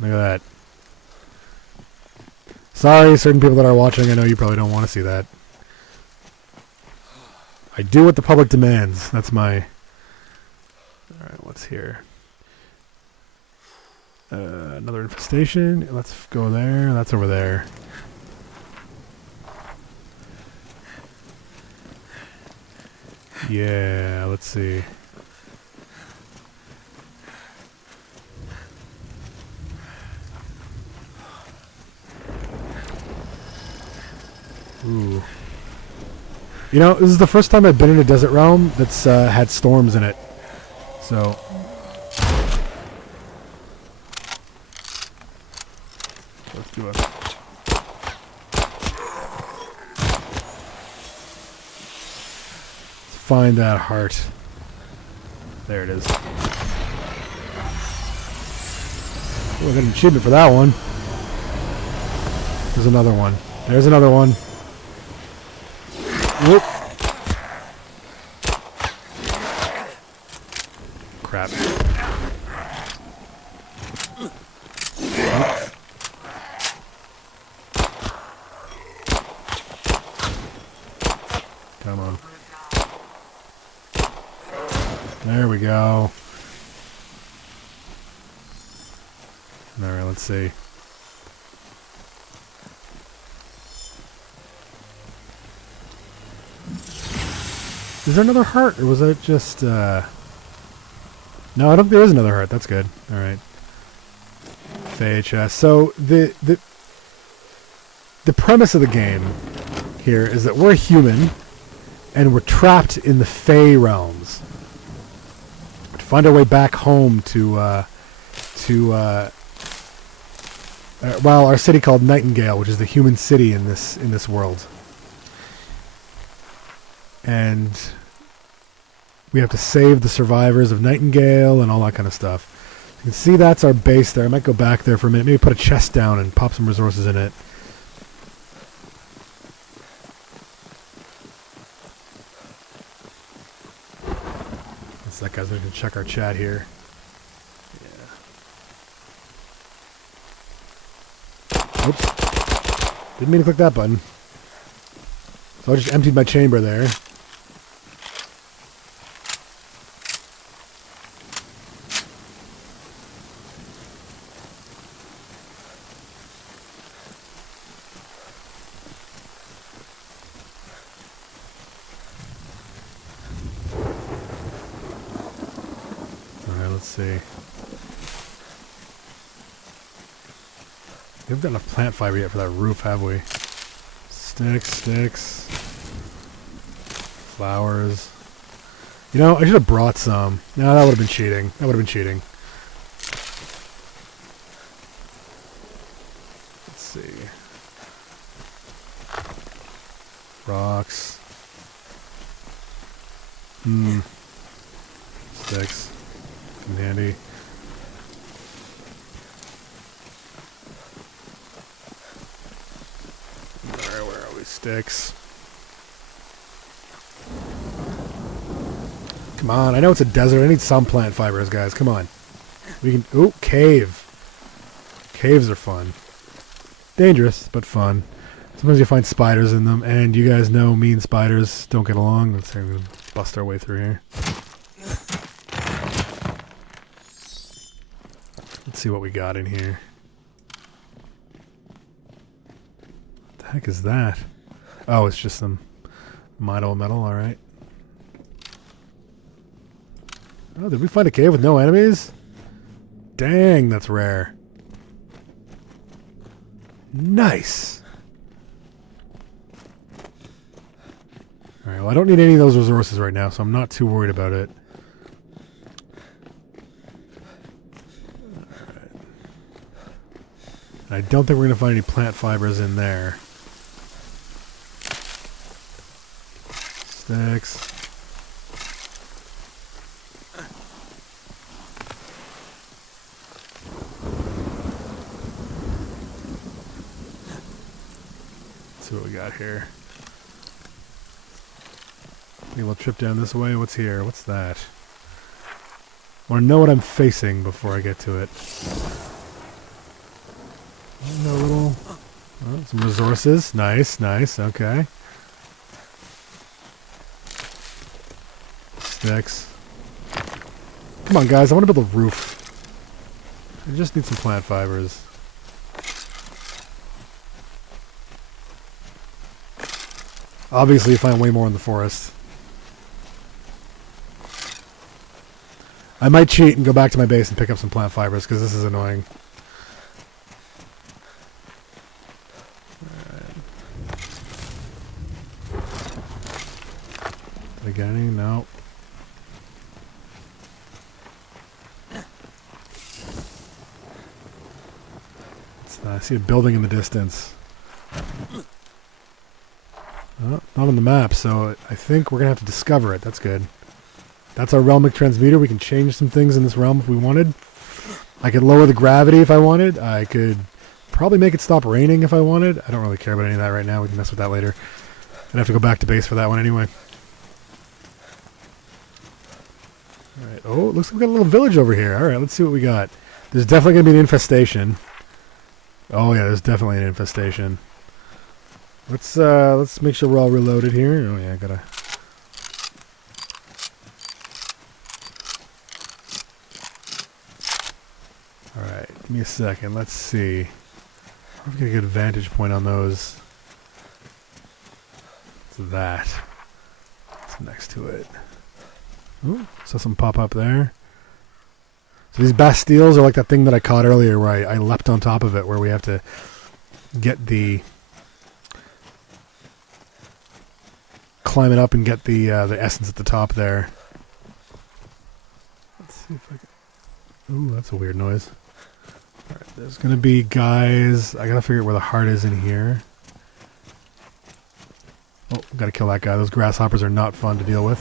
Look at that. Sorry, certain people that are watching, I know you probably don't want to see that. I do what the public demands. That's my... Alright, what's here? Another infestation. Let's go there. That's over there. Yeah, let's see. Ooh. You know, this is the first time I've been in a desert realm that's had storms in it. So... Let's do a... Find that heart. There it is. Oh, I got an achievement for that one. There's another one. There's another one. Whoop. Crap. Come on. There we go. Alright, let's see. Is there another heart, or was that just, No, I don't think there is another heart. That's good. All right. FHS. So the premise of the game here is that we're human and we're trapped in the Fey realms. To find our way back home to well, our city called Nightingale, which is the human city in this world. And we have to save the survivors of Nightingale and all that kind of stuff. You can see that's our base there. I might go back there for a minute. Maybe put a chest down and pop some resources in it. That's that guy's going to check our chat here. Yeah. Oops. Didn't mean to click that button. So I just emptied my chamber there. Let's see. We haven't got enough plant fiber yet for that roof, have we? Sticks. Flowers. You know, I should have brought some. No, that would have been cheating. Let's see. Rocks. Sticks. Handy. Alright, where are we? Sticks. Come on, I know it's a desert. I need some plant fibers, guys. Come on. We can... Ooh, cave. Caves are fun. Dangerous, but fun. Sometimes you find spiders in them, and you guys know me and spiders don't get along. Let's see, we're going to bust our way through here. Let's see what we got in here. What the heck is that? Oh, it's just some metal, alright. Oh, did we find a cave with no enemies? Dang, that's rare. Nice! Alright, well I don't need any of those resources right now, so I'm not too worried about it. I don't think we're going to find any plant fibers in there. Sticks. Let's see what we got here. Maybe we'll trip down this way. What's here? What's that? I want to know what I'm facing before I get to it. A little, oh, some resources. Nice, okay. Sticks. Come on, guys, I want to build a roof. I just need some plant fibers. Obviously, you find way more in the forest. I might cheat and go back to my base and pick up some plant fibers, because this is annoying. Any? No. I see a building in the distance. Oh, not on the map, so I think we're going to have to discover it. That's good. That's our realmic transmuter. We can change some things in this realm if we wanted. I could lower the gravity if I wanted. I could probably make it stop raining if I wanted. I don't really care about any of that right now. We can mess with that later. I'd have to go back to base for that one anyway. Alright, oh, it looks like we got a little village over here. Alright, let's see what we got. There's definitely going to be an infestation. Oh yeah, there's definitely an infestation. Let's make sure we're all reloaded here. Oh yeah, I gotta... Alright, give me a second. Let's see. I'm gonna get a good vantage point on those. What's that? What's next to it? Ooh, saw some pop up there. So these Bastilles are like that thing that I caught earlier where I leapt on top of it, where we have to get the... climb it up and get the essence at the top there. Let's see if I can... Ooh, that's a weird noise. Alright, there's going to be guys... I got to figure out where the heart is in here. Oh, got to kill that guy. Those grasshoppers are not fun to deal with.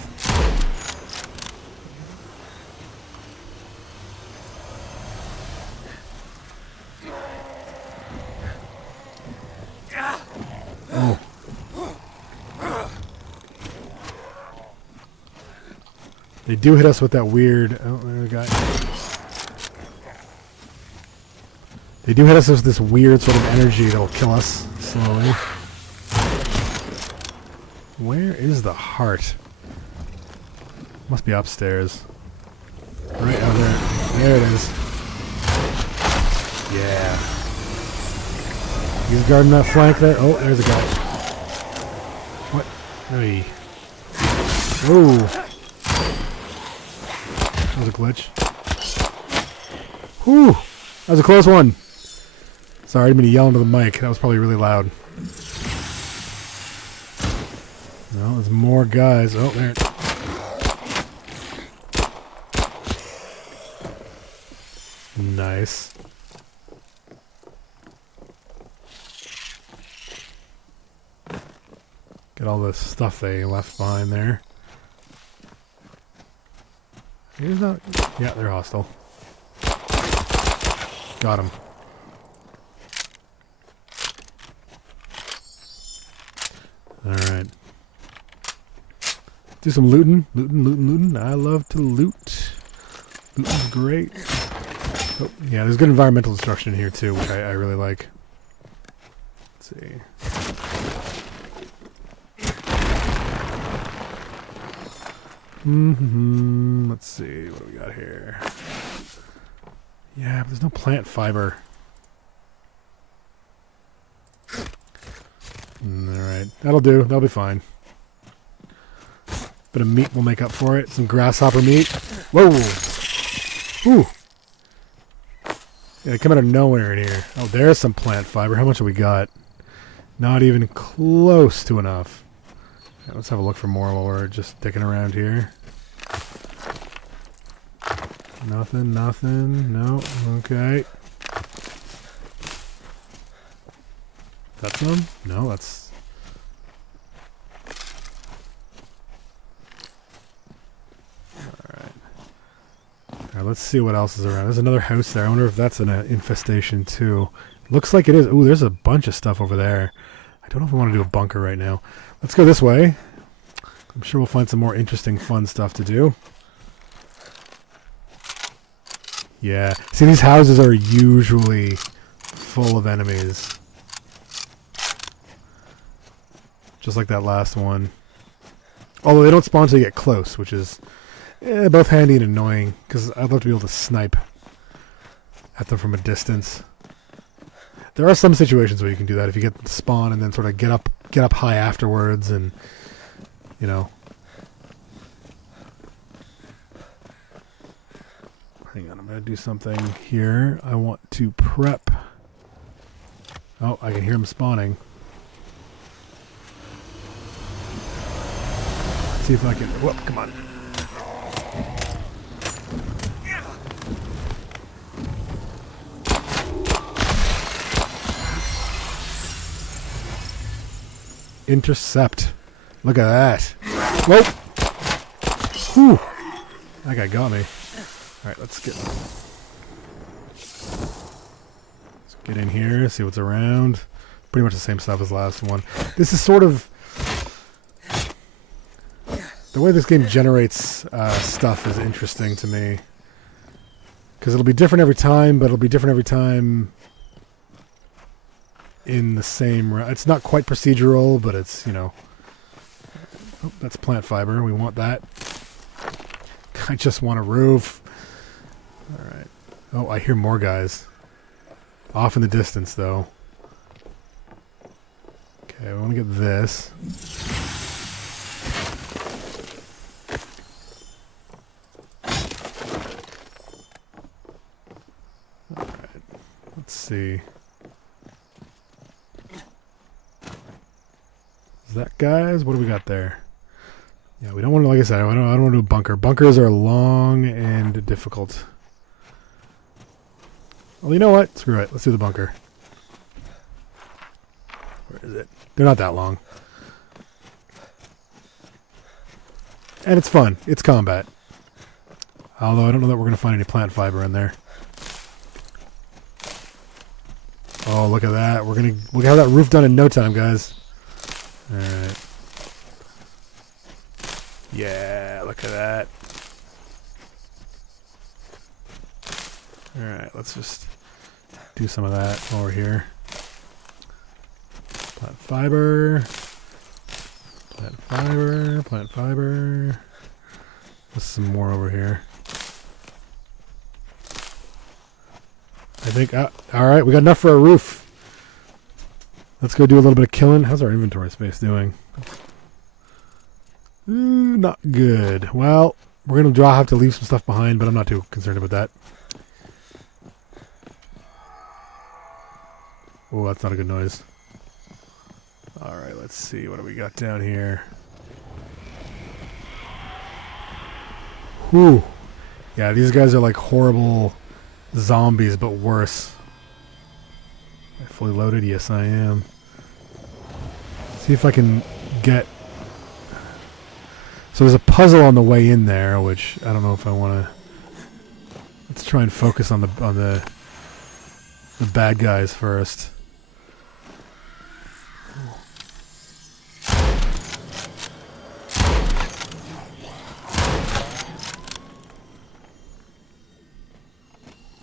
Oh. They do hit us with that weird... Oh, there we go. They do hit us with this weird sort of energy that'll kill us slowly. Where is the heart? Must be upstairs. Right out there. There it is. Yeah. He's guarding that flank there. Oh, there's a guy. What? Hey. Whoa. That was a glitch. Whew. That was a close one. Sorry, I didn't mean to yell into the mic. That was probably really loud. No, there's more guys. Oh, there. Nice. Get all the stuff they left behind there. He's not... Yeah, they're hostile. Got him. Alright. Do some looting. Looting. I love to loot. Looting's great. Oh, yeah, there's good environmental destruction here too, which I really like. Let's see. Let's see, what do we got here? Yeah, but there's no plant fiber. Alright, that'll do. That'll be fine. Bit of meat will make up for it. Some grasshopper meat. Whoa! Ooh! Yeah, they come out of nowhere in here. Oh, there's some plant fiber. How much have we got? Not even close to enough. Yeah, let's have a look for more while we're just dicking around here. Nothing. No. Okay. That's some? No, that's... Alright, let's see what else is around. There's another house there. I wonder if that's an infestation too. Looks like it is. Ooh, there's a bunch of stuff over there. I don't know if I want to do a bunker right now. Let's go this way. I'm sure we'll find some more interesting, fun stuff to do. Yeah. See, these houses are usually full of enemies. Just like that last one. Although they don't spawn until you get close, which is both handy and annoying, because I'd love to be able to snipe at them from a distance. There are some situations where you can do that if you get the spawn and then sort of get up high afterwards, and you know. Hang on, I'm going to do something here. I want to prep. Oh, I can hear them spawning. Let's see if I can... Whoop, come on. Intercept. Look at that. Whoa! Whew! That guy got me. Alright, let's get in here, see what's around. Pretty much the same stuff as the last one. This is sort of... The way this game generates stuff is interesting to me. Because it'll be different every time, but it'll be different every time in the same... It's not quite procedural, but it's, you know... Oh, that's plant fiber. We want that. I just want a roof. Alright. Oh, I hear more guys. Off in the distance, though. Okay, we want to get this. see. Is that guys? What do we got there? Yeah, we don't want to, like I said, I don't want to do a bunker. Bunkers are long and difficult. Well, you know what? Screw it. Let's do the bunker. Where is it? They're not that long. And it's fun. It's combat. Although I don't know that we're going to find any plant fiber in there. Oh, look at that. We're going to have that roof done in no time, guys. Alright. Yeah, look at that. Alright, let's just do some of that over here. Plant fiber. Plant fiber. Plant fiber. There's some more over here. I think, alright, we got enough for a roof. Let's go do a little bit of killing. How's our inventory space doing? Not good. Well, we're going to have to leave some stuff behind, but I'm not too concerned about that. Oh, that's not a good noise. Alright, let's see. What do we got down here? Whew. Yeah, these guys are like horrible zombies, but worse. Am I fully loaded? Yes, I am. See if I can get... So there's a puzzle on the way in there, which I don't know if I want to... Let's try and focus on the bad guys first.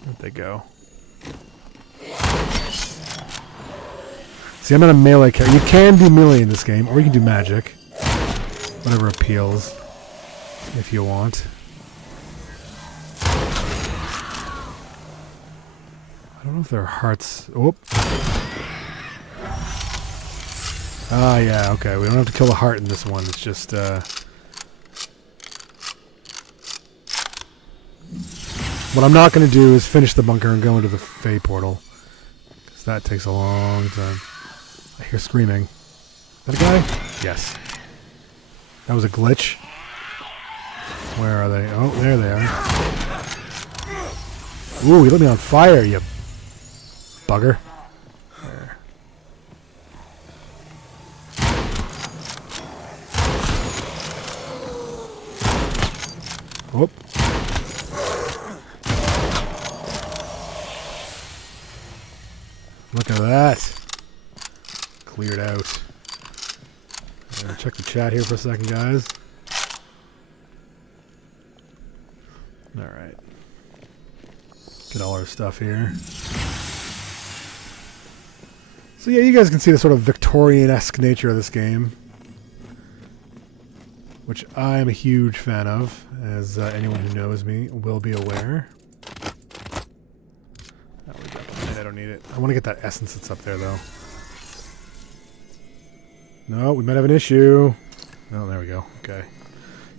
Where'd they go? See, I'm not a melee character. You can do melee in this game, or you can do magic. Whatever appeals, if you want. I don't know if there are hearts. Oh. Ah, yeah, okay. We don't have to kill the heart in this one. It's just, what I'm not going to do is finish the bunker and go into the Fey portal. Because that takes a long time. I hear screaming. Is that a guy? Yes. That was a glitch. Where are they? Oh, there they are. Ooh, you lit me on fire, you bugger. There. Whoop. Look at that. Cleared out. Check the chat here for a second, guys. Alright. Get all our stuff here. So yeah, you guys can see the sort of Victorian-esque nature of this game, which I'm a huge fan of, as anyone who knows me will be aware. I don't need it. I want to get that essence that's up there, though. No, we might have an issue. Oh, there we go. Okay.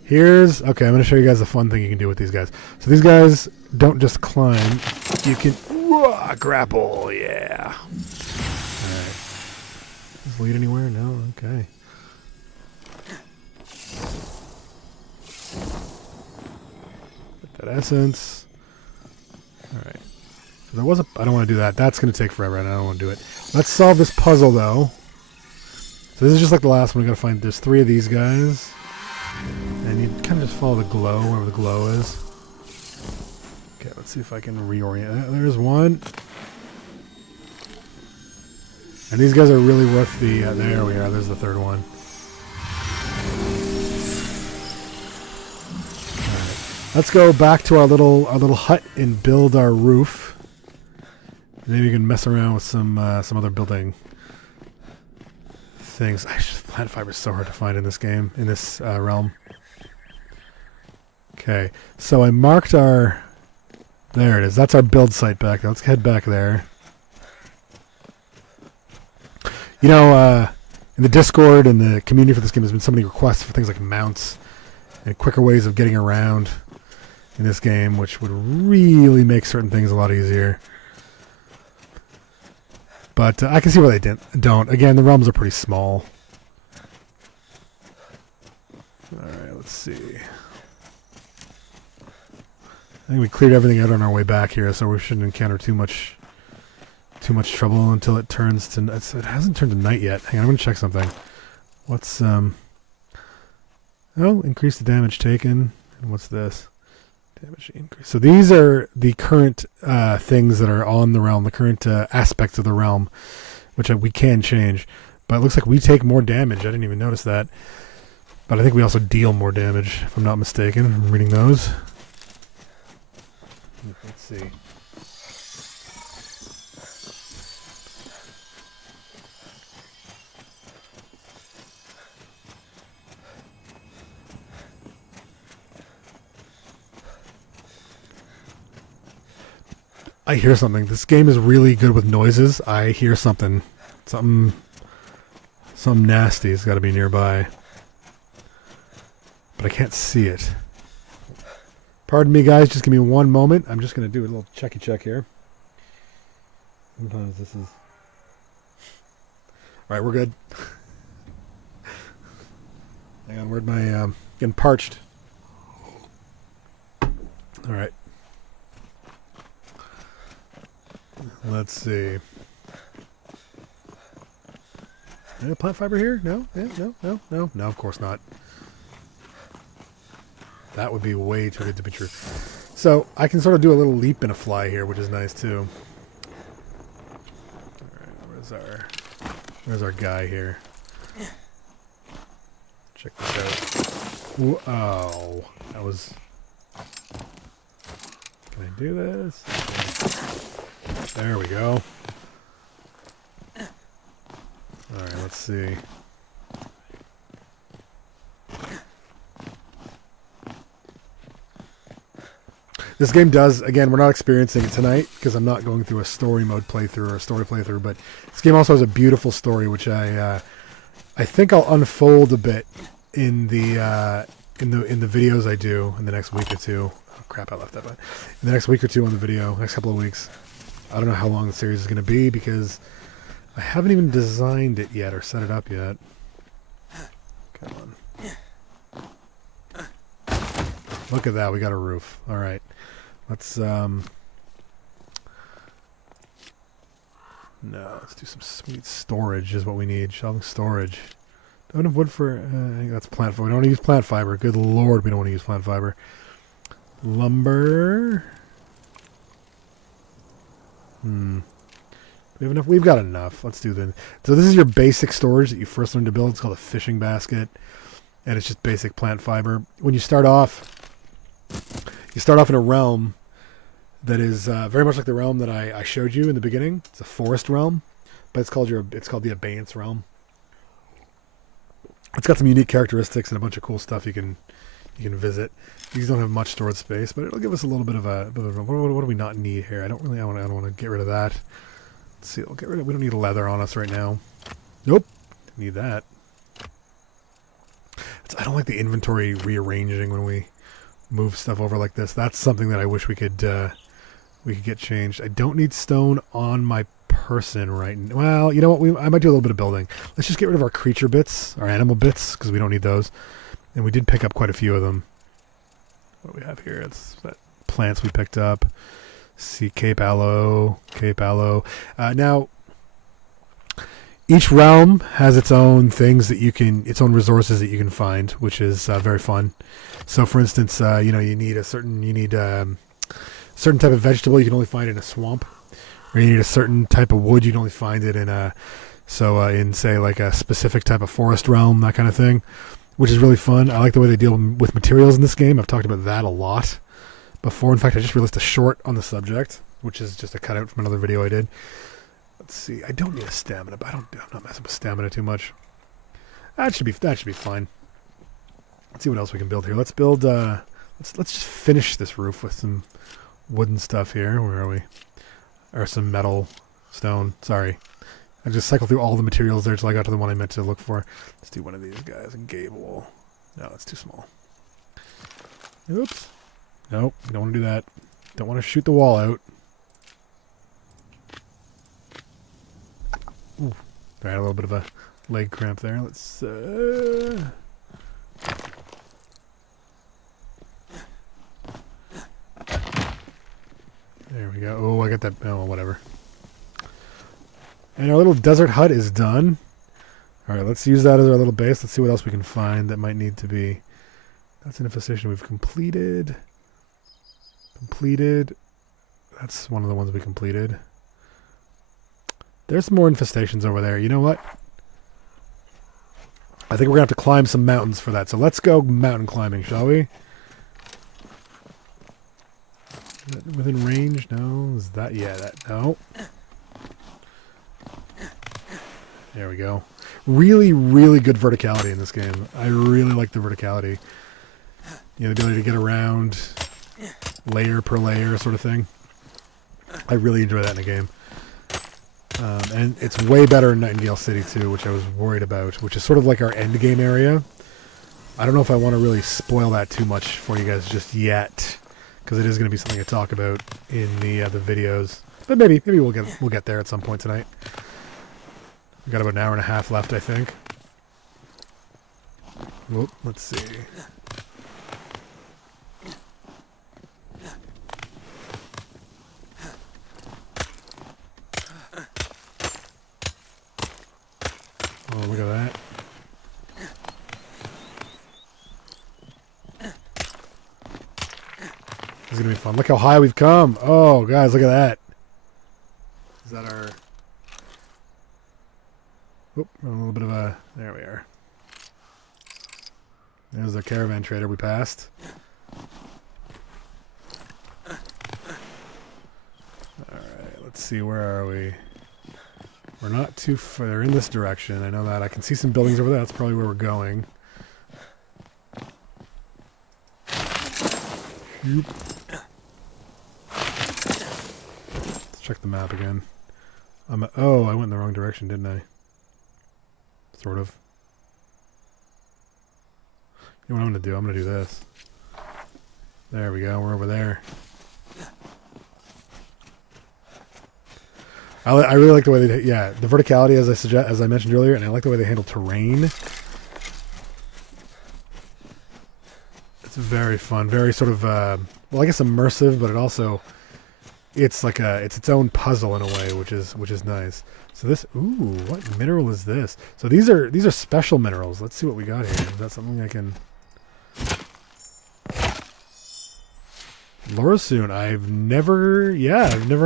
Okay, I'm going to show you guys the fun thing you can do with these guys. So these guys don't just climb. You can grapple. Yeah. Alright. Does this lead anywhere? No? Okay. Get that essence. Alright. So there was a... I don't want to do that. That's going to take forever, and I don't want to do it. Let's solve this puzzle, though. So this is just like the last one. We gotta find. There's 3 of these guys, and you kind of just follow the glow wherever the glow is. Okay, let's see if I can reorient. There's one, and these guys are really worth the. There we are. There's the 3rd one. All right, let's go back to our little hut and build our roof. Maybe we can mess around with some other building things. Plant fiber is so hard to find in this game, in this realm. Okay, so I marked our... There it is. That's our build site back there. Let's head back there. You know, in the Discord and the community for this game, there's been so many requests for things like mounts and quicker ways of getting around in this game, which would really make certain things a lot easier. But I can see why they don't. Again, the realms are pretty small. Alright, let's see. I think we cleared everything out on our way back here, so we shouldn't encounter too much trouble until it turns to... It hasn't turned to night yet. Hang on, I'm going to check something. What's... Oh, increase the damage taken. And what's this? Damage increase. So these are the current things that are on the realm, the current aspects of the realm, which we can change. But it looks like we take more damage. I didn't even notice that. But I think we also deal more damage, if I'm not mistaken. I'm reading those. Let's see. I hear something. This game is really good with noises. I hear something. Something nasty has got to be nearby. But I can't see it. Pardon me, guys. Just give me one moment. I'm just going to do a little checky check here. Sometimes this is... Alright, we're good. Hang on, where'd my... getting parched. Alright. Let's see. Any plant fiber here? No? Yeah, no. No, of course not. That would be way too good to be true. So, I can sort of do a little leap and a fly here, which is nice too. Alright, where's our guy here? Check this out. Whoa. That was... Can I do this? There we go. Alright, let's see. This game does, again, we're not experiencing it tonight because I'm not going through a story mode playthrough or a story playthrough, but this game also has a beautiful story, which I think I'll unfold a bit in the videos I do in the next week or two. Oh crap, I left that button. In the next week or two on the video, next couple of weeks. I don't know how long the series is going to be because I haven't even designed it yet or set it up yet. Come on. Look at that, we got a roof. Alright. Let's no, let's do some sweet storage is what we need. Shelving storage. Don't have wood for I think that's plant fiber. We don't want to use plant fiber. Good lord, we don't want to use plant fiber. Lumber. We have enough. We've got enough. Let's do this. So this is your basic storage that you first learn to build. It's called a fishing basket, and it's just basic plant fiber. When you start off in a realm that is very much like the realm that I showed you in the beginning. It's a forest realm, but it's called the Abeyance realm. It's got some unique characteristics and a bunch of cool stuff you can visit. These don't have much storage space, but it'll give us a little bit of a what do we not need here? I don't want to get rid of that. Let's see. We'll get rid of. We don't need leather on us right now. Nope. Need that. I don't like the inventory rearranging when we move stuff over like this. That's something that I wish we could get changed. I don't need stone on my person right now. Well, you know what? I might do a little bit of building. Let's just get rid of our creature bits, our animal bits, because we don't need those. And we did pick up quite a few of them. What do we have here? It's that plants we picked up. See, Cape Aloe. Now, each realm has its own things that its own resources that you can find, which is very fun. So, for instance, you need a certain type of vegetable you can only find in a swamp, or you need a certain type of wood you can only find it in say like a specific type of forest realm, that kind of thing, which is really fun. I like the way they deal with materials in this game. I've talked about that a lot before. In fact, I just released a short on the subject, which is just a cutout from another video I did. Let's see. I don't need a stamina, but I'm not messing with stamina too much. That should be fine. Let's see what else we can build here. Let's build. Let's just finish this roof with some wooden stuff here. Where are we? Or some metal, stone. Sorry, I just cycled through all the materials there until I got to the one I meant to look for. Let's do one of these guys. A gable. No, that's too small. Oops. Nope. Don't want to do that. Don't want to shoot the wall out. Sorry, I had a little bit of a leg cramp there. Let's... There we go. Oh, I got that. Oh, well, whatever. And our little desert hut is done. All right, let's use that as our little base. Let's see what else we can find that might need to be... That's an infestation we've completed. That's one of the ones we completed. There's some more infestations over there. You know what? I think we're going to have to climb some mountains for that. So let's go mountain climbing, shall we? Is that within range? No. Is that... Yeah, that... No. There we go. Really, really good verticality in this game. I really like the verticality. You know, the ability to get around layer per layer sort of thing. I really enjoy that in the game. And it's way better in Nightingale City too, which I was worried about, which is sort of like our end game area. I don't know if I want to really spoil that too much for you guys just yet, because it is going to be something to talk about in the videos. But maybe we'll get there at some point tonight. We've got about an hour and a half left, I think. Whoop, let's see. Oh, look at that. This is going to be fun. Look how high we've come. Oh, guys, look at that. Is that our... Whoop, a little bit of a... There we are. There's the caravan trader we passed. Alright, let's see, where are we? We're not too far. They're in this direction. I know that. I can see some buildings over there. That's probably where we're going. Let's check the map again. Oh, I went in the wrong direction, didn't I? Sort of. You know what I'm going to do? I'm going to do this. There we go. We're over there. I really like the way they... Yeah, the verticality, as I mentioned earlier, and I like the way they handle terrain. It's very fun. Very sort of... well, I guess immersive, but it also... It's like it's its own puzzle in a way, which is nice. So this... Ooh, what mineral is this? So these are special minerals. Let's see what we got here. Is that something I can... Lorosoon. I've never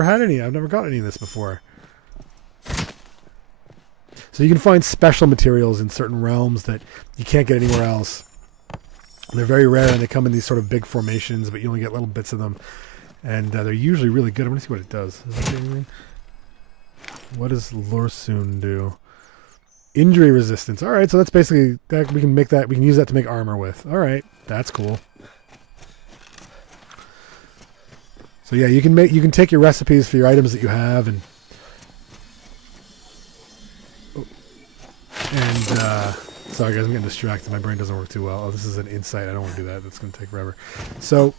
had any. I've never got any of this before. So you can find special materials in certain realms that you can't get anywhere else. They're very rare, and they come in these sort of big formations, but you only get little bits of them. And they're usually really good. I'm going to see what it does. Does that do anything? What does Lorosoon do? Injury resistance. All right, so that's basically that. We can use that to make armor with. All right, that's cool. So yeah, you can take your recipes for your items that you have, and sorry guys, I'm getting distracted. My brain doesn't work too well. Oh, this is an insight. I don't want to do that. That's going to take forever. So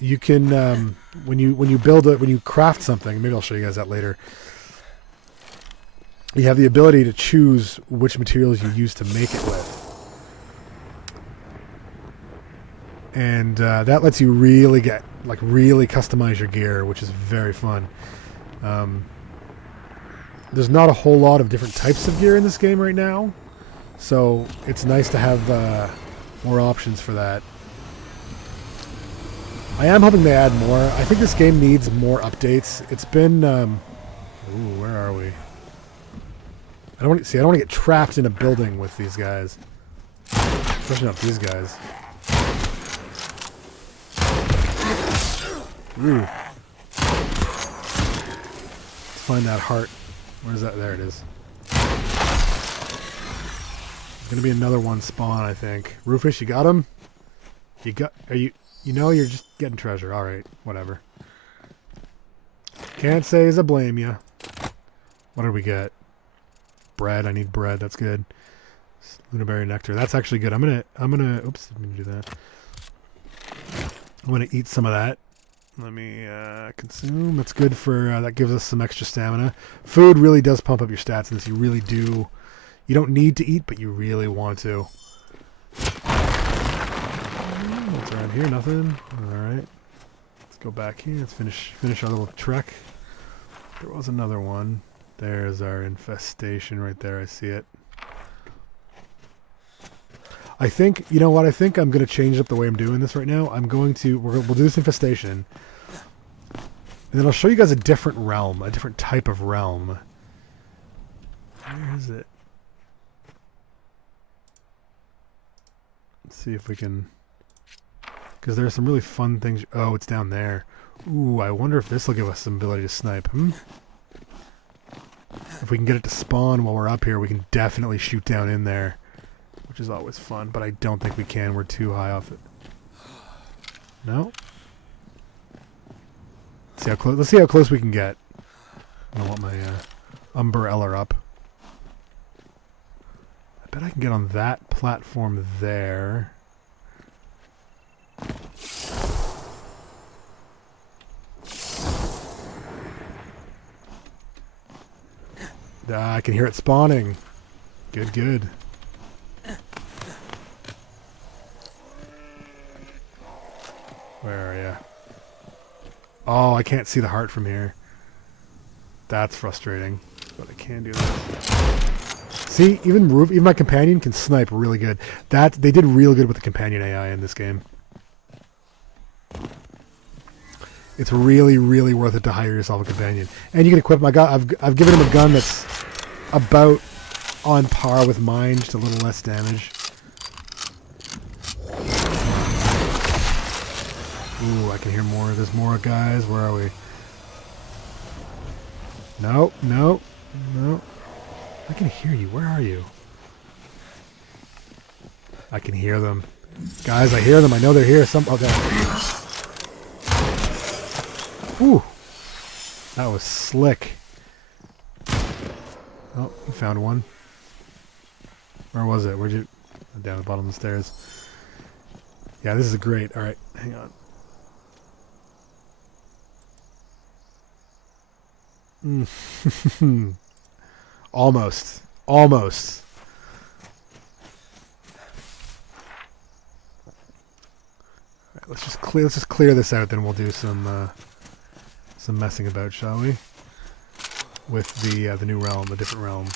you can when you craft something, maybe I'll show you guys that later. You have the ability to choose which materials you use to make it with. And that lets you really customize your gear, which is very fun. There's not a whole lot of different types of gear in this game right now, so it's nice to have more options for that. I am hoping they add more. I think this game needs more updates. It's been... ooh, where are we? I don't want to get trapped in a building with these guys. Especially not these guys. Ooh. Let's find that heart. Where's that? There it is. There's gonna be another one spawn, I think. Rufus, you got him? You're just getting treasure. Alright, whatever. Can't say as I blame you. What did we get? Bread. I need bread. That's good. Lunaberry nectar. That's actually good. I'm gonna oops, didn't mean to do that. I'm gonna eat some of that. Let me consume. That's good for, that gives us some extra stamina. Food really does pump up your stats in this. You really do. You don't need to eat, but you really want to. What's around here? Nothing. Alright. Let's go back here. Let's finish our little trek. There was another one. There's our infestation right there. I see it. I think, you know what? I think I'm going to change up the way I'm doing this right now. I'm going to, we'll do this infestation. And then I'll show you guys a different realm, a different type of realm. Where is it? Let's see if we can, because there are some really fun things. Oh, it's down there. Ooh, I wonder if this will give us some ability to snipe. If we can get it to spawn while we're up here, we can definitely shoot down in there, which is always fun, but I don't think we can. We're too high off it. No? Let's see how close we can get. I don't want my umbrella up. I bet I can get on that platform there. I can hear it spawning. Good, good. Where are you? Oh, I can't see the heart from here. That's frustrating. But I can do that. See, even my companion can snipe really good. They did real good with the companion AI in this game. It's really, really worth it to hire yourself a companion. And you can equip my gun. I've given him a gun that's about on par with mine, just a little less damage. Ooh, I can hear more. There's more guys. Where are we? No, no, no. I can hear you. Where are you? I can hear them. Guys, I hear them. I know they're here. Okay. Ooh. That was slick. Oh, you found one. Where was it? Where'd you... Down the bottom of the stairs. Yeah, this is great. Alright, hang on. Almost. Almost. Alright, let's just clear this out, then we'll do some messing about, shall we? With the new realm, a different realm.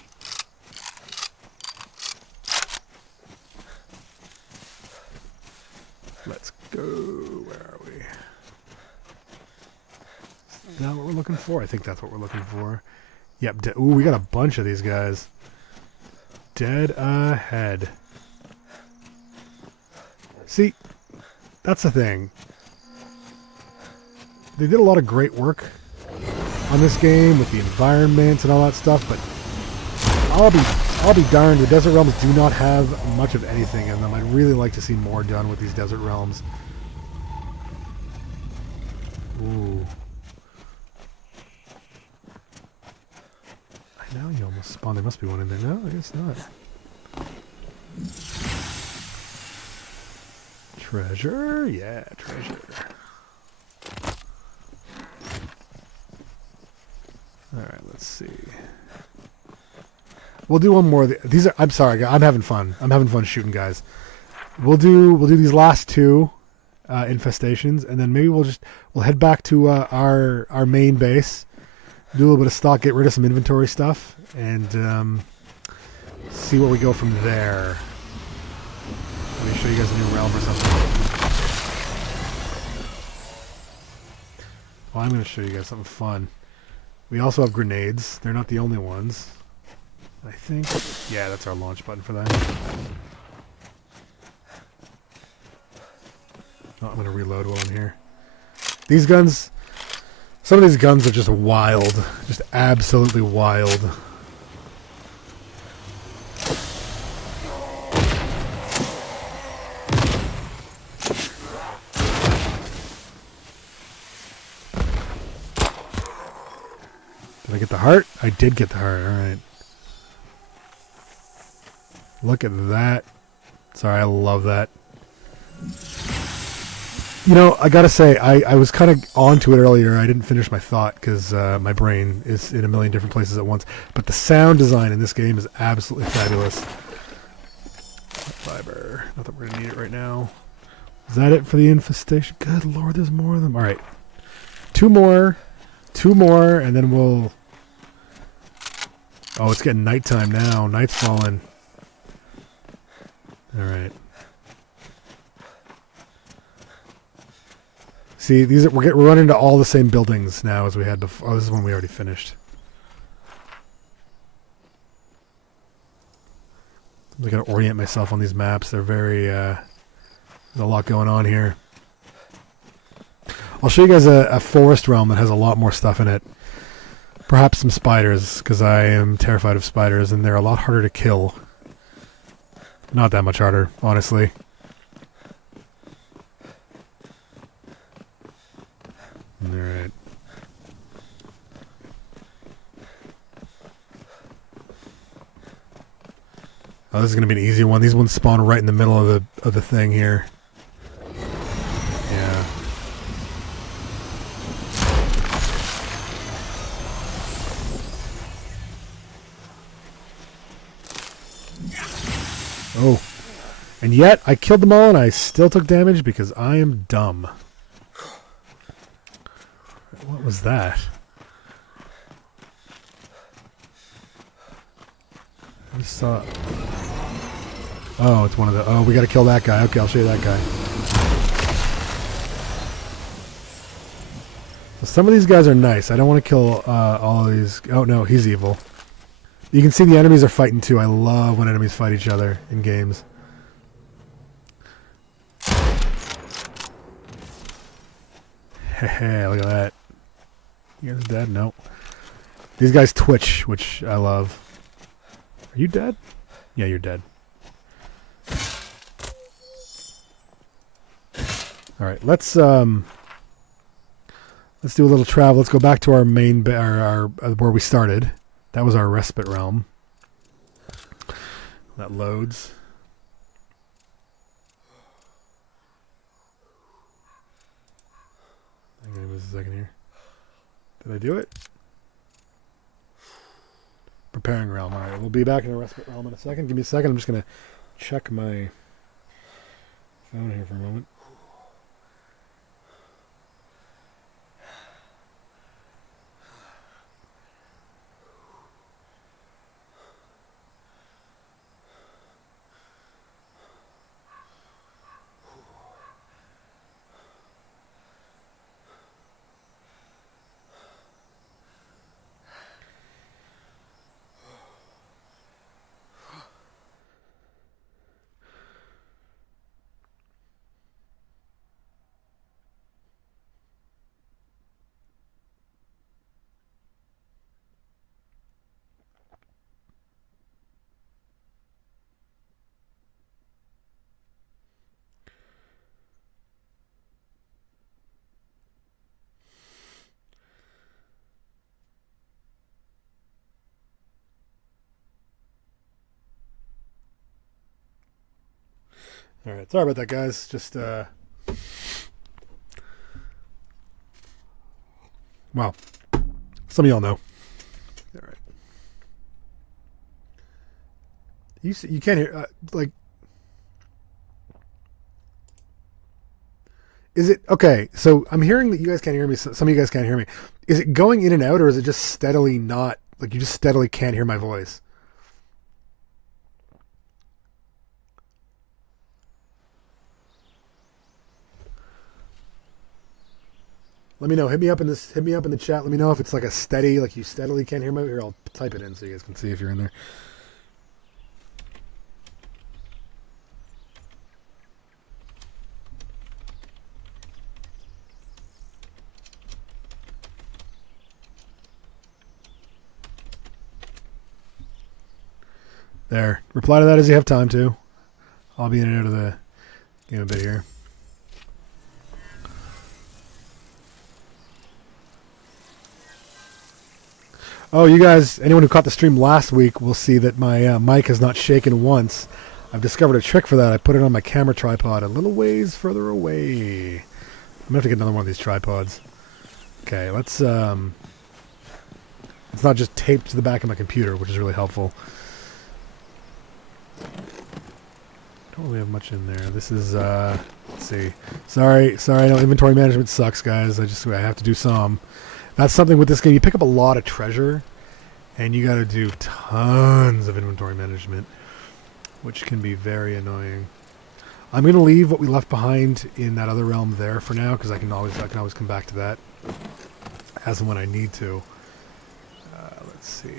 Let's go. Where are we? Is that what we're looking for? I think that's what we're looking for. Yep. Ooh, we got a bunch of these guys. Dead ahead. See, that's the thing. They did a lot of great work on this game with the environments and all that stuff, but I'll be darned, the desert realms do not have much of anything in them. I'd really like to see more done with these desert realms. Ooh. I know you almost spawned. There must be one in there. No, I guess not. Treasure? Yeah, treasure. Alright, let's see. We'll do one more. These are. I'm sorry, I'm having fun. I'm having fun shooting guys. We'll do these last two infestations, and then maybe we'll head back to our main base, do a little bit of stock, get rid of some inventory stuff, and see where we go from there. Let me show you guys a new realm or something. Well, I'm going to show you guys something fun. We also have grenades. They're not the only ones. I think... Yeah, that's our launch button for that. Oh, I'm going to reload while I'm here. These guns... Some of these guns are just wild. Just absolutely wild. Did I get the heart? I did get the heart, alright. Look at that. Sorry, I love that. You know, I gotta say, I was kind of onto it earlier. I didn't finish my thought because my brain is in a million different places at once. But the sound design in this game is absolutely fabulous. Fiber. Not that we're gonna need it right now. Is that it for the infestation? Good lord, there's more of them. All right, two more, and then we'll. Oh, it's getting nighttime now. Night's falling. All right. See, we're running into all the same buildings now as we had before. Oh, this is one we already finished. I gotta orient myself on these maps. They're very. There's a lot going on here. I'll show you guys a forest realm that has a lot more stuff in it. Perhaps some spiders, because I am terrified of spiders, and they're a lot harder to kill. Not that much harder, honestly. Alright. Oh, this is going to be an easy one. These ones spawn right in the middle of the thing here. Yeah. Oh. And yet, I killed them all and I still took damage because I am dumb. What was that? I just saw... Oh, it's one of the... Oh, we gotta kill that guy. Okay, I'll show you that guy. So some of these guys are nice. I don't want to kill all of these... Oh, no, he's evil. You can see the enemies are fighting too. I love when enemies fight each other in games. Hey, look at that. You guys dead? Nope. These guys twitch, which I love. Are you dead? Yeah, you're dead. All right, let's do a little travel. Let's go back to our main where we started. That was our respite realm. That loads. Give me a second here. Did I do it? Preparing realm. All right, we'll be back in the respite realm in a second. Give me a second. I'm just gonna check my phone here for a moment. All right, sorry about that, guys. Just well, some of y'all know. All right, you can't hear like. Is it okay? So I'm hearing that you guys can't hear me. Some of you guys can't hear me. Is it going in and out, or is it just steadily not like you just steadily can't hear my voice? Let me know. Hit me up in the chat. Let me know if it's like a steady, like you steadily can't hear my. Here, I'll type it in so you guys can see if you're in there. There. Reply to that as you have time to. I'll be in and out of the game a bit here. Oh, you guys, anyone who caught the stream last week will see that my mic has not shaken once. I've discovered a trick for that. I put it on my camera tripod a little ways further away. I'm gonna have to get another one of these tripods. Okay, let's it's not just taped to the back of my computer, which is really helpful. Don't really have much in there. This is let's see. Sorry, I know inventory management sucks, guys. I have to do some. That's something with this game. You pick up a lot of treasure, and you got to do tons of inventory management, which can be very annoying. I'm gonna leave what we left behind in that other realm there for now, because I can always come back to that as and when I need to. Let's see.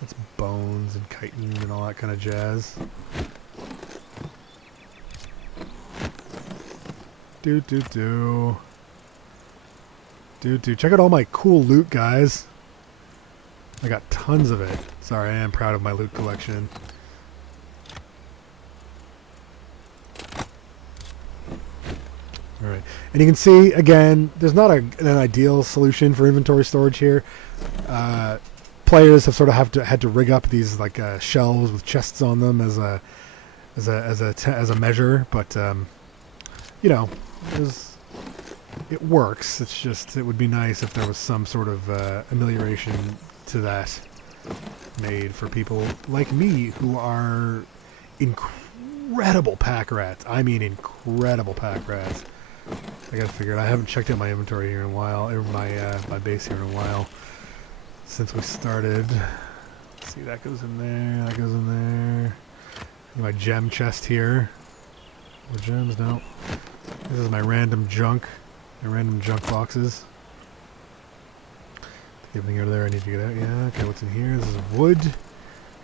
That's bones and chitin and all that kind of jazz. Check out all my cool loot, guys. I got tons of it. Sorry, I am proud of my loot collection. Alright, and you can see, again, there's not an ideal solution for inventory storage here. Players have sort of had to rig up these like shelves with chests on them as a measure, but you know, it works. It's just, it would be nice if there was some sort of amelioration to that made for people like me who are incredible pack rats. I mean incredible pack rats. I gotta figure it out. I haven't checked out my inventory here in a while, or my base here in a while, since we started. Let's see, that goes in there, that goes in there. My gem chest here. More gems? No. This is my random junk. My random junk boxes. Take everything out of there I need to get out. Yeah, okay, what's in here? This is wood.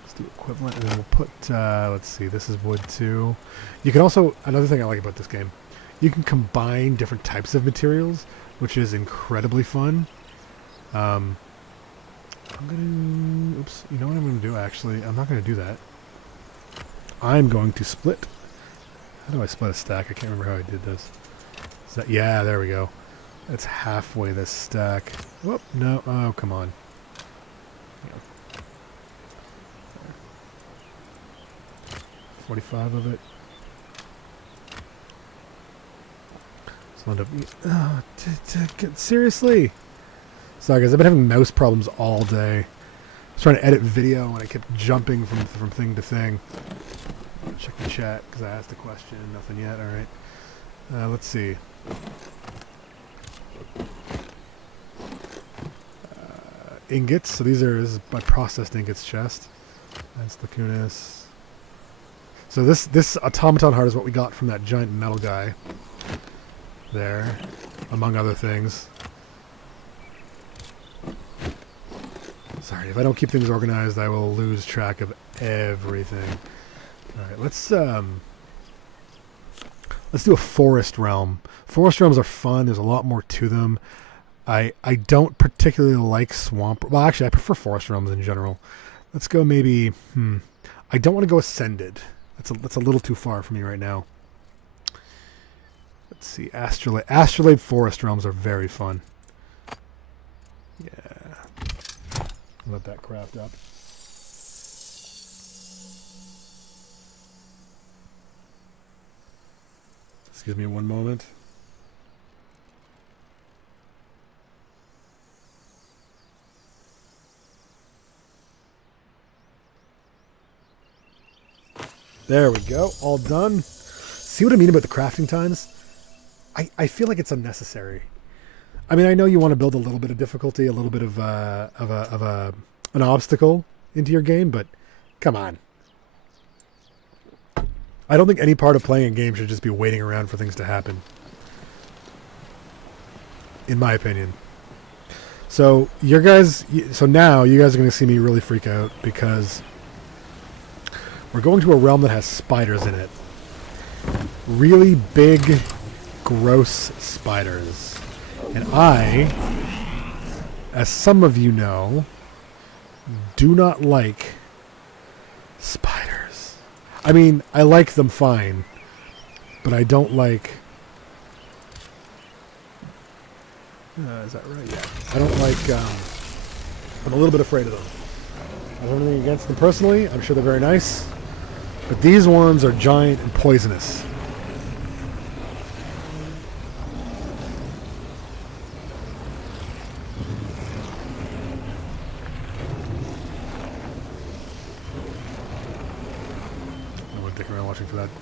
Let's do equivalent, and then we'll put, let's see, this is wood too. You can also, another thing I like about this game, you can combine different types of materials, which is incredibly fun. I'm gonna, oops, you know what I'm gonna do actually? I'm not gonna do that. I'm going to split. How do I split a stack? I can't remember how I did this. Is that, yeah, there we go. That's halfway this stack. Whoop, no, oh, come on. Yeah. 45 of it. So end up, seriously? Sorry guys, I've been having mouse problems all day. I was trying to edit video and I kept jumping from thing to thing. Check the chat because I asked a question. Nothing yet. All right. Let's see. Ingots. So this is my processed ingots chest. That's Lacunas. So this automaton heart is what we got from that giant metal guy. There, among other things. Sorry, if I don't keep things organized, I will lose track of everything. Alright, let's do a forest realm. Forest realms are fun, there's a lot more to them. I don't particularly like swamp, well actually I prefer forest realms in general. Let's go maybe, I don't want to go ascended. That's a little too far for me right now. Let's see, Astrolabe forest realms are very fun. Yeah. Let that craft up. Excuse me one moment. There we go, all done. See what I mean about the crafting times? I feel like it's unnecessary. I mean, I know you want to build a little bit of difficulty, a little bit of an obstacle into your game, but come on. I don't think any part of playing a game should just be waiting around for things to happen. In my opinion. So now you guys are going to see me really freak out because we're going to a realm that has spiders in it. Really big, gross spiders. And I, as some of you know, do not like spiders. I mean, I like them fine, but I don't like... is that right? Yeah. I don't like... I'm a little bit afraid of them. I don't have anything against them personally. I'm sure they're very nice. But these ones are giant and poisonous.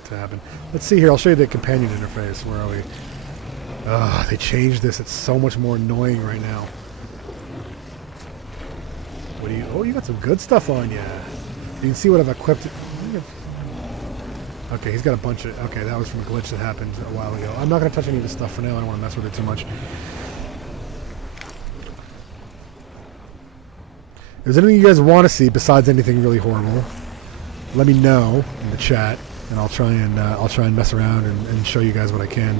to happen. Let's see here. I'll show you the companion interface. Where are we? They changed this. It's so much more annoying right now. What do you... Oh, you got some good stuff on you. You can see what I've equipped. Okay, he's got a bunch of... Okay, that was from a glitch that happened a while ago. I'm not going to touch any of this stuff for now. I don't want to mess with it too much. If there's anything you guys want to see besides anything really horrible, let me know in the chat, and I'll try and mess around and show you guys what I can.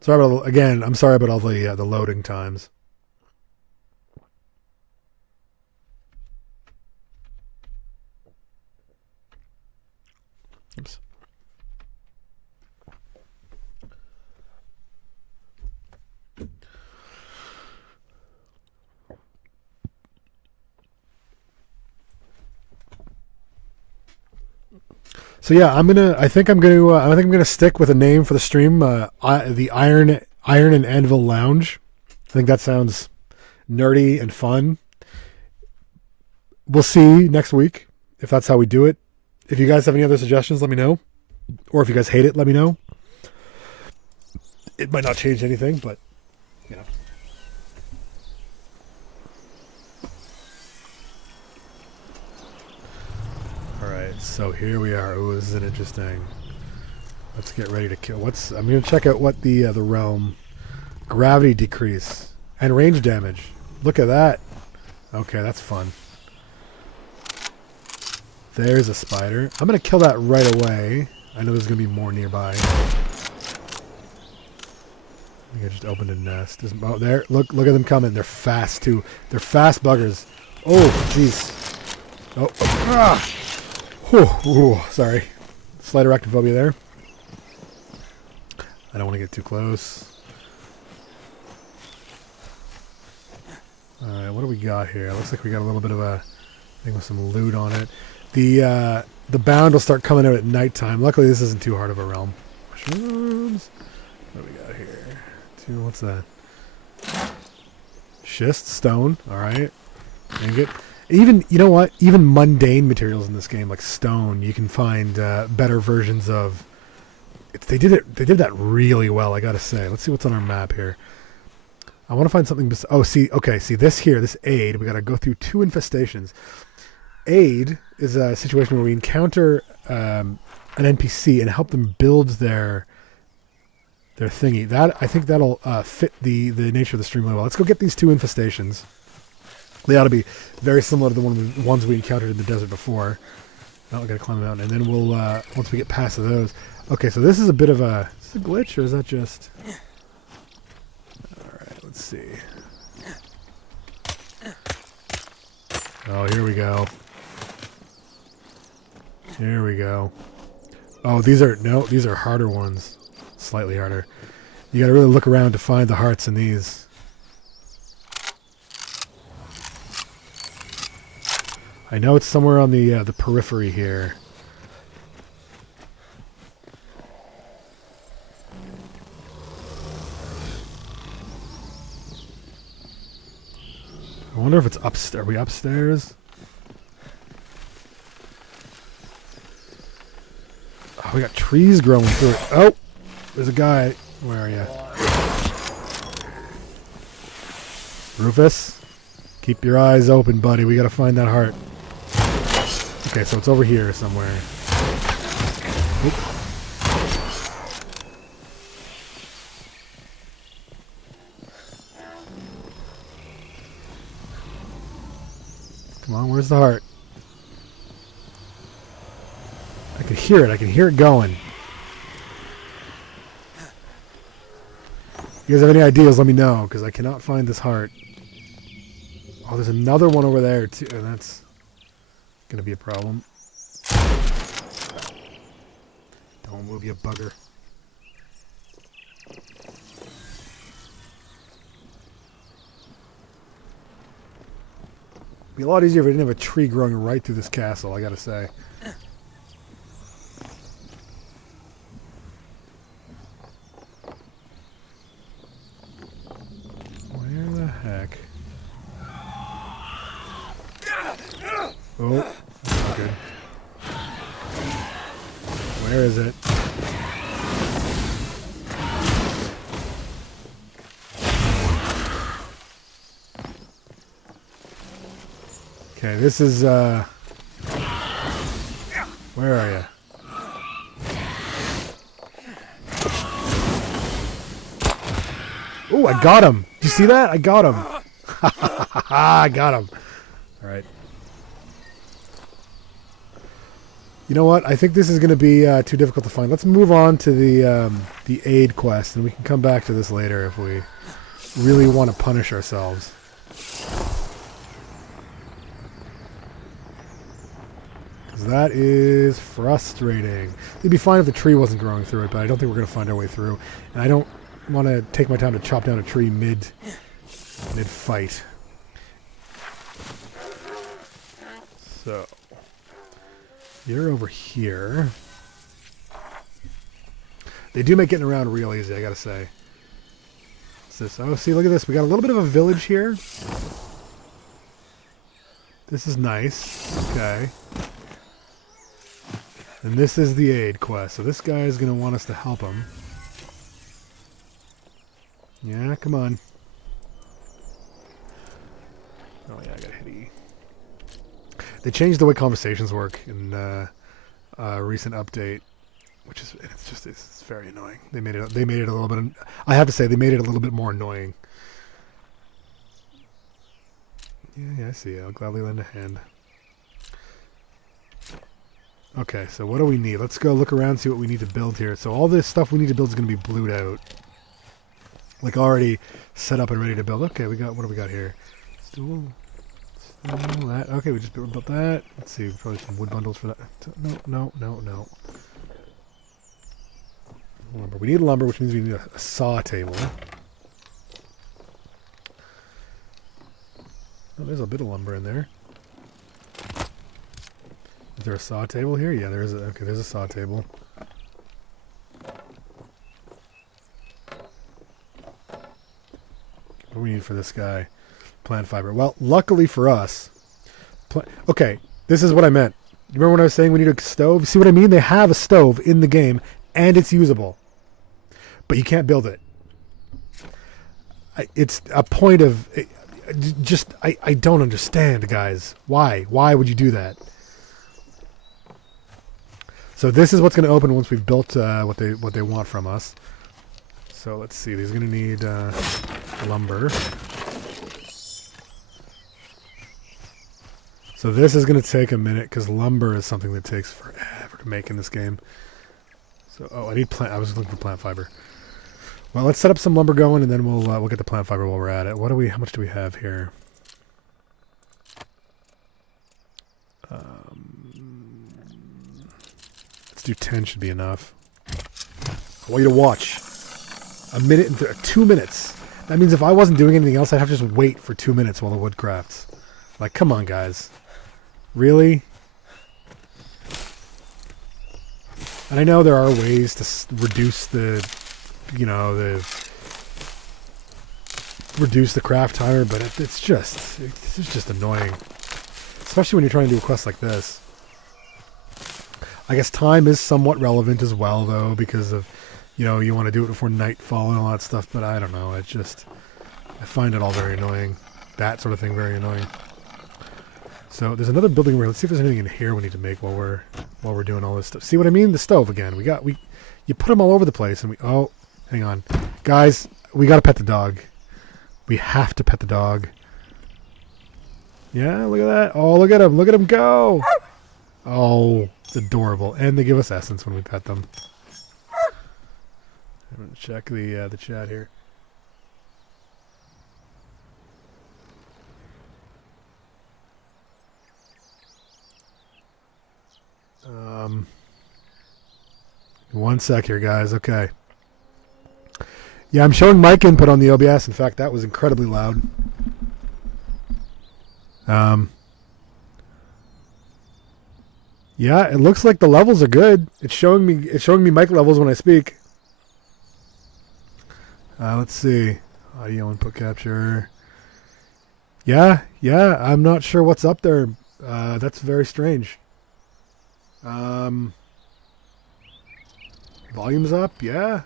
Sorry about again. I'm sorry about all the loading times. Oops. So yeah, I think I'm gonna stick with a name for the stream. The Iron and Anvil Lounge. I think that sounds nerdy and fun. We'll see next week if that's how we do it. If you guys have any other suggestions, let me know. Or if you guys hate it, let me know. It might not change anything, but you know. Alright, so here we are. Ooh, this is an interesting. Let's get ready to kill. I'm gonna check out what the realm. Gravity decrease and range damage. Look at that. Okay, that's fun. There's a spider. I'm gonna kill that right away. I know there's gonna be more nearby. I think I just opened a nest. Oh, there! Look at them coming. They're fast too. They're fast buggers. Oh, jeez. Oh, ah! Whew, sorry. Slight arachnophobia there. I don't want to get too close. Alright, what do we got here? Looks like we got a little bit of a thing with some loot on it. The bound will start coming out at nighttime. Luckily, this isn't too hard of a realm. Mushrooms. What do we got here? What's that? Schist, stone. Alright. Ingot. Even, you know what? Even mundane materials in this game, like stone, you can find better versions of. They did that really well, I gotta say. Let's see what's on our map here. I want to find something. See this here, this aid. We gotta go through 2 infestations. Aid is a situation where we encounter an NPC and help them build their thingy. That I think that'll fit the nature of the stream really well. Let's go get these 2 infestations. They ought to be very similar to the ones we encountered in the desert before. Now we gotta climb a mountain, and then we'll once we get past those. Okay, so this is a bit of a. Is this a glitch or is that just? All right, let's see. Oh, here we go. Here we go. Oh, these are harder ones. Slightly harder. You gotta really look around to find the hearts in these. I know it's somewhere on the periphery here. I wonder if it's upstairs. Are we upstairs? Oh, we got trees growing through it. Oh, there's a guy. Where are you? Rufus, keep your eyes open, buddy. We gotta find that heart. Okay, so it's over here somewhere. Oop. Come on, where's the heart? I can hear it. I can hear it going. You guys have any ideas, let me know, because I cannot find this heart. Oh, there's another one over there, too. And that's going to be a problem. Don't move, you bugger. It'd be a lot easier if we didn't have a tree growing right through this castle, I gotta say. Oh, that's not good. Where is it? Okay, this is, where are you? Oh, I got him! Did you see that? I got him! I got him! Alright. You know what? I think this is going to be too difficult to find. Let's move on to the aid quest, and we can come back to this later if we really want to punish ourselves. Because that is frustrating. It'd be fine if the tree wasn't growing through it, but I don't think we're going to find our way through. And I don't want to take my time to chop down a tree mid-fight. So... you're over here. They do make getting around real easy, I gotta say. What's this? Oh, see, look at this. We got a little bit of a village here. This is nice. Okay. And this is the aid quest. So this guy is going to want us to help him. Yeah, come on. Oh, yeah, I got hit E. They changed the way conversations work in a recent update, which is it's very annoying. They made it a little bit. I have to say they made it a little bit more annoying. Yeah, I see. I'll gladly lend a hand. Okay, so what do we need? Let's go look around, see what we need to build here. So all this stuff we need to build is going to be blued out, like already set up and ready to build. Okay, what do we got here? Stool. That. Okay, we just built that. Let's see, probably some wood bundles for that. No. Lumber. We need lumber, which means we need a saw table. Oh, there's a bit of lumber in there. Is there a saw table here? Yeah, there is. Okay, there's a saw table. What do we need for this guy? Plant fiber. Well, luckily for us... okay, this is what I meant. You remember when I was saying we need a stove? See what I mean? They have a stove in the game, and it's usable. But you can't build it. It's a point of... I don't understand, guys. Why? Why would you do that? So this is what's going to open once we've built what they want from us. So let's see. These are going to need lumber. So this is going to take a minute because lumber is something that takes forever to make in this game. So I need plant. I was looking for plant fiber. Well, let's set up some lumber going, and then we'll get the plant fiber while we're at it. How much do we have here? Let's do 10. Should be enough. I want you to watch. A minute and 2 minutes. That means if I wasn't doing anything else, I'd have to just wait for 2 minutes while the wood crafts. Like, come on, guys. Really? And I know there are ways to reduce the craft timer, but it's just annoying. Especially when you're trying to do a quest like this. I guess time is somewhat relevant as well, though, because of, you want to do it before nightfall and all that stuff, but I don't know. I find it all very annoying. That sort of thing very annoying. So there's another building where let's see if there's anything in here we need to make while we're doing all this stuff. See what I mean? The stove again. You put them all over the place, and hang on, guys. We got to pet the dog. We have to pet the dog. Yeah, look at that. Oh, look at him. Look at him go. Oh, it's adorable. And they give us essence when we pet them. I'm going to check the chat here. One sec here, guys. Okay. Yeah, I'm showing mic input on the OBS. In fact, that was incredibly loud. Yeah, it looks like the levels are good. It's showing me mic levels when I speak. Let's see. Audio input capture. Yeah, I'm not sure what's up there. That's very strange. Volume's up, yeah.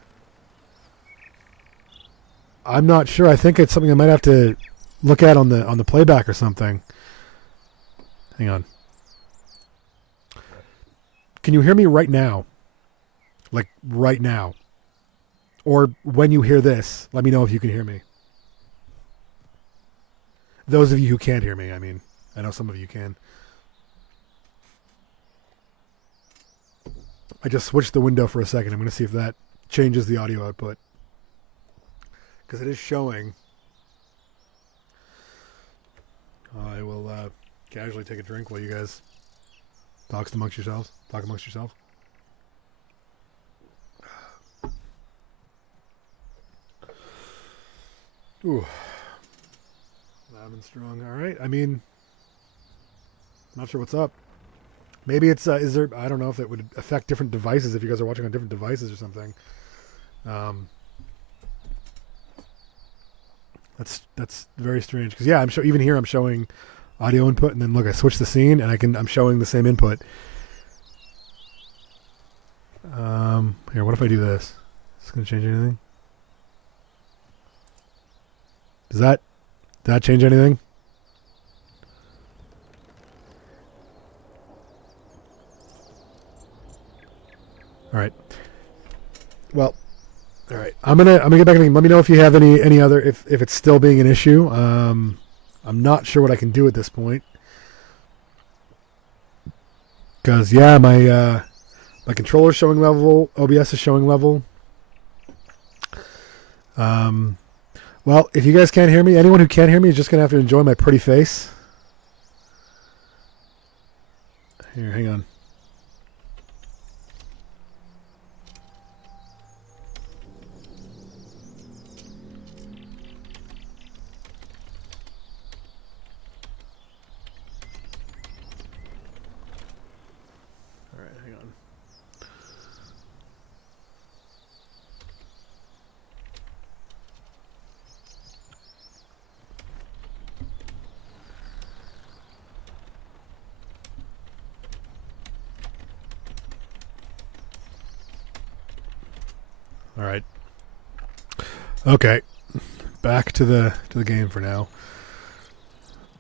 I'm not sure. I think it's something I might have to look at on the playback or something. Hang on. Can you hear me right now? Like right now. Or when you hear this, let me know if you can hear me. Those of you who can't hear me, I mean. I know some of you can. I just switched the window for a second. I'm going to see if that changes the audio output. Because it is showing. I will casually take a drink while you guys talk amongst yourselves. Ooh. Loud and strong. All right. I mean, not sure what's up. Maybe it's, is there, I don't know if it would affect different devices if you guys are watching on different devices or something. That's very strange. Because, yeah, even here I'm showing audio input, and then look, I switch the scene, and I'm showing the same input. Here, what if I do this? Is this going to change anything? Does that change anything? All right. Well, all right. I'm gonna get back and let me know if you have any other if it's still being an issue. I'm not sure what I can do at this point. Because yeah, my controller's showing level, OBS is showing level. Well, if you guys can't hear me, anyone who can't hear me is just gonna have to enjoy my pretty face. Here, hang on. All right. Okay. Back to the game for now.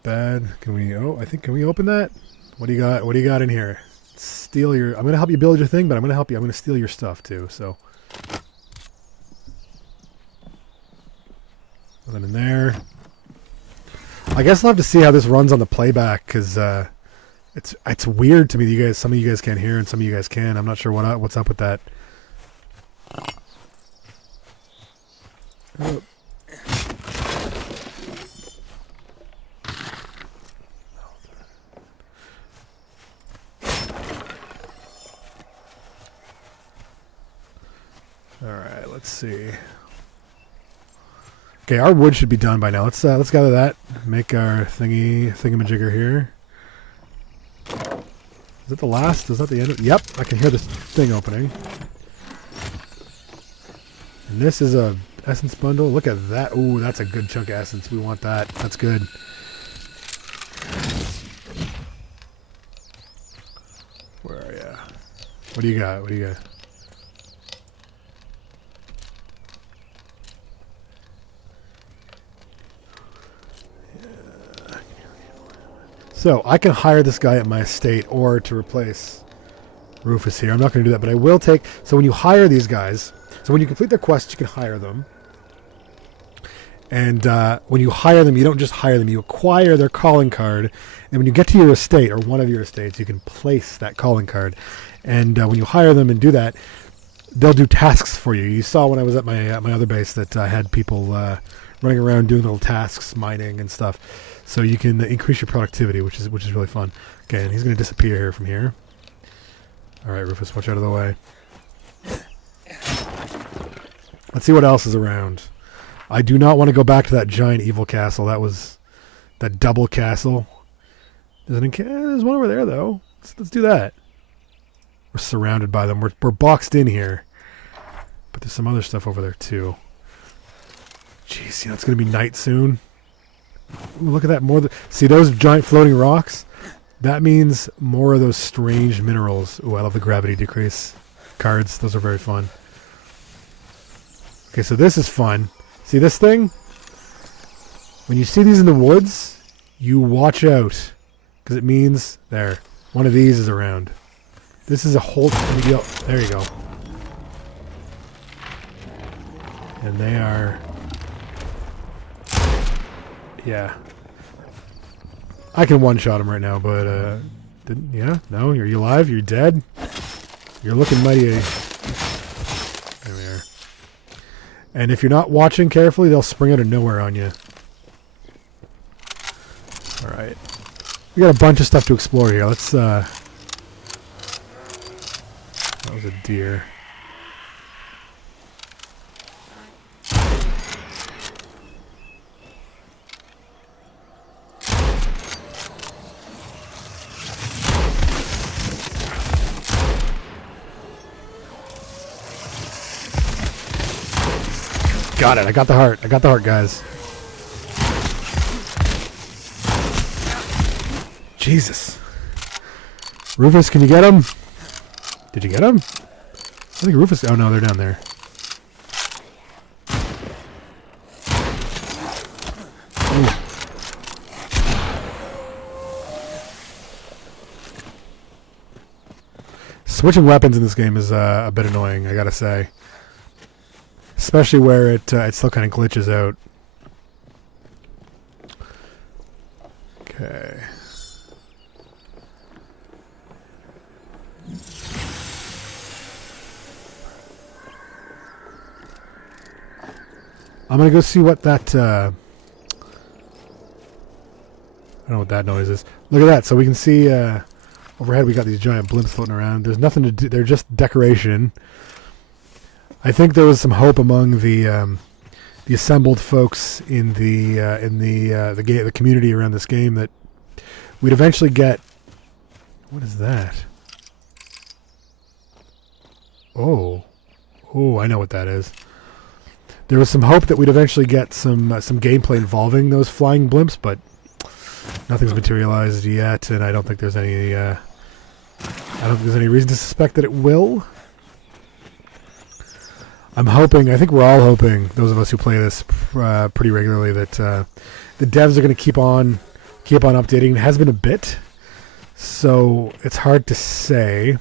Bad. Can we open that? What do you got? What do you got in here? Steal your I'm going to help you build your thing, but I'm going to help you. I'm going to steal your stuff too. So nothing in there. I guess I'll have to see how this runs on the playback cuz it's weird to me that you guys some of you guys can't hear and some of you guys can. I'm not sure what's up with that. Oh. All right, let's see. Okay, our wood should be done by now. Let's gather that. Make our thingamajigger here. Is it the last? Is that the end? Yep, I can hear this thing opening. And this is a essence bundle. Look at that. Ooh, that's a good chunk of essence. We want that. That's good. Where are ya? What do you got? What do you got? So I can hire this guy at my estate or to replace Rufus here. I'm not going to do that, but I will take... So when you hire these guys... So when you complete their quests, you can hire them. And when you hire them, you don't just hire them. You acquire their calling card. And when you get to your estate, or one of your estates, you can place that calling card. And when you hire them and do that, they'll do tasks for you. You saw when I was at my other base that I had people running around doing little tasks, mining and stuff. So you can increase your productivity, which is really fun. Okay, and he's going to disappear here from here. All right, Rufus, watch out of the way. Let's see what else is around. I do not want to go back to that giant evil castle. That was that double castle. There's one over there, though. Let's do that. We're surrounded by them. We're boxed in here. But there's some other stuff over there, too. Jeez, it's going to be night soon. Ooh, look at that. See those giant floating rocks? That means more of those strange minerals. Oh, I love the gravity decrease cards. Those are very fun. Okay, so this is fun. See this thing? When you see these in the woods, you watch out. Because it means, there, one of these is around. This is a whole deal. There you go. And they are... Yeah. I can one-shot him right now, but, didn't, yeah? No? Are you alive? You're dead? You're looking mighty... There we are. And if you're not watching carefully, they'll spring out of nowhere on you. Alright. We got a bunch of stuff to explore here. Let's, that was a deer. Got it. I got the heart. I got the heart, guys. Jesus. Rufus, can you get him? Did you get him? I think Rufus... Oh, no, they're down there. Ooh. Switching weapons in this game is a bit annoying, I gotta say. Especially where it still kind of glitches out. Okay. I'm gonna go see what that, I don't know what that noise is. Look at that, so we can see, overhead we got these giant blimps floating around. There's nothing to do, they're just decoration. I think there was some hope among the assembled folks in the community around this game that we'd eventually get... What is that? Oh. Oh, I know what that is. There was some hope that we'd eventually get some gameplay involving those flying blimps, but nothing's materialized yet, and I don't think there's any reason to suspect that it will. I'm hoping, I think we're all hoping, those of us who play this pretty regularly, that the devs are going to keep on updating. It has been a bit, so it's hard to say.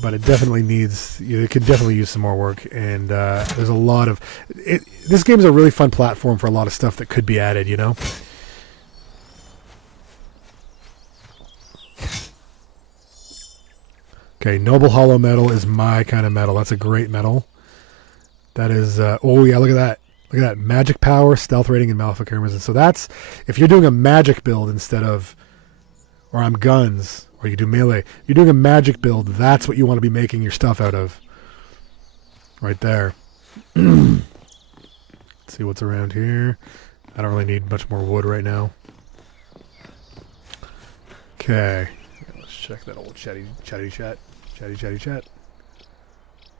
But it definitely needs, it could definitely use some more work, and there's a lot of... This game is a really fun platform for a lot of stuff that could be added, you know? Okay, Noble Hollow Metal is my kind of metal. That's a great metal. That is... oh, yeah, look at that. Look at that. Magic Power, Stealth Rating, and Malefic Armors. So that's... If you're doing a magic build instead of... Or on guns... Or you do melee. You're doing a magic build. That's what you want to be making your stuff out of. Right there. Let's see what's around here. I don't really need much more wood right now. Okay. Let's check that old chatty chat. Chatty chat.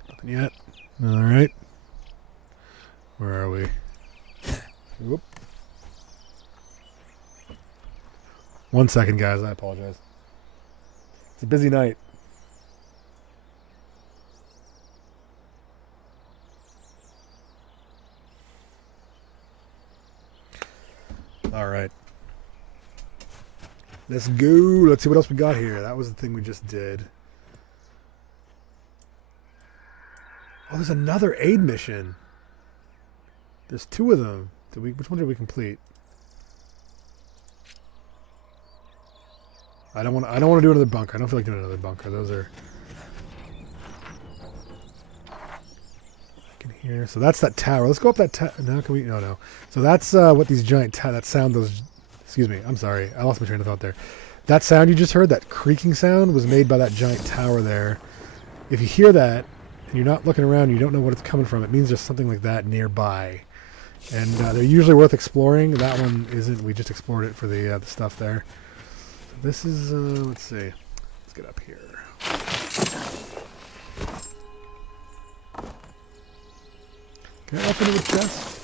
Nothing yet. Alright. Where are we? Whoop. 1 second, guys. I apologize. It's a busy night. All right. Let's go. Let's see what else we got here. That was the thing we just did. Oh, there's another aid mission. There's two of them. Which one did we complete? I don't want to do another bunker. I don't feel like doing another bunker. Those are... I can hear. So that's that tower. Let's go up that tower. No, can we? No. So that's what these giant that sound. Those. Excuse me. I'm sorry. I lost my train of thought there. That sound you just heard, that creaking sound, was made by that giant tower there. If you hear that and you're not looking around, you don't know what it's coming from. It means there's something like that nearby, and they're usually worth exploring. That one isn't. We just explored it for the stuff there. This is, let's see. Let's get up here. Can I open it with chest?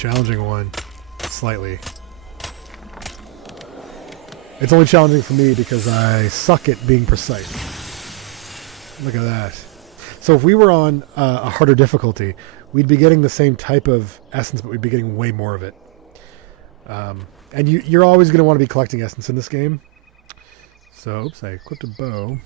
challenging one, slightly. It's only challenging for me because I suck at being precise. Look at that. So if we were on a harder difficulty, we'd be getting the same type of essence, but we'd be getting way more of it. And you're always going to want to be collecting essence in this game. So, oops, I equipped a bow.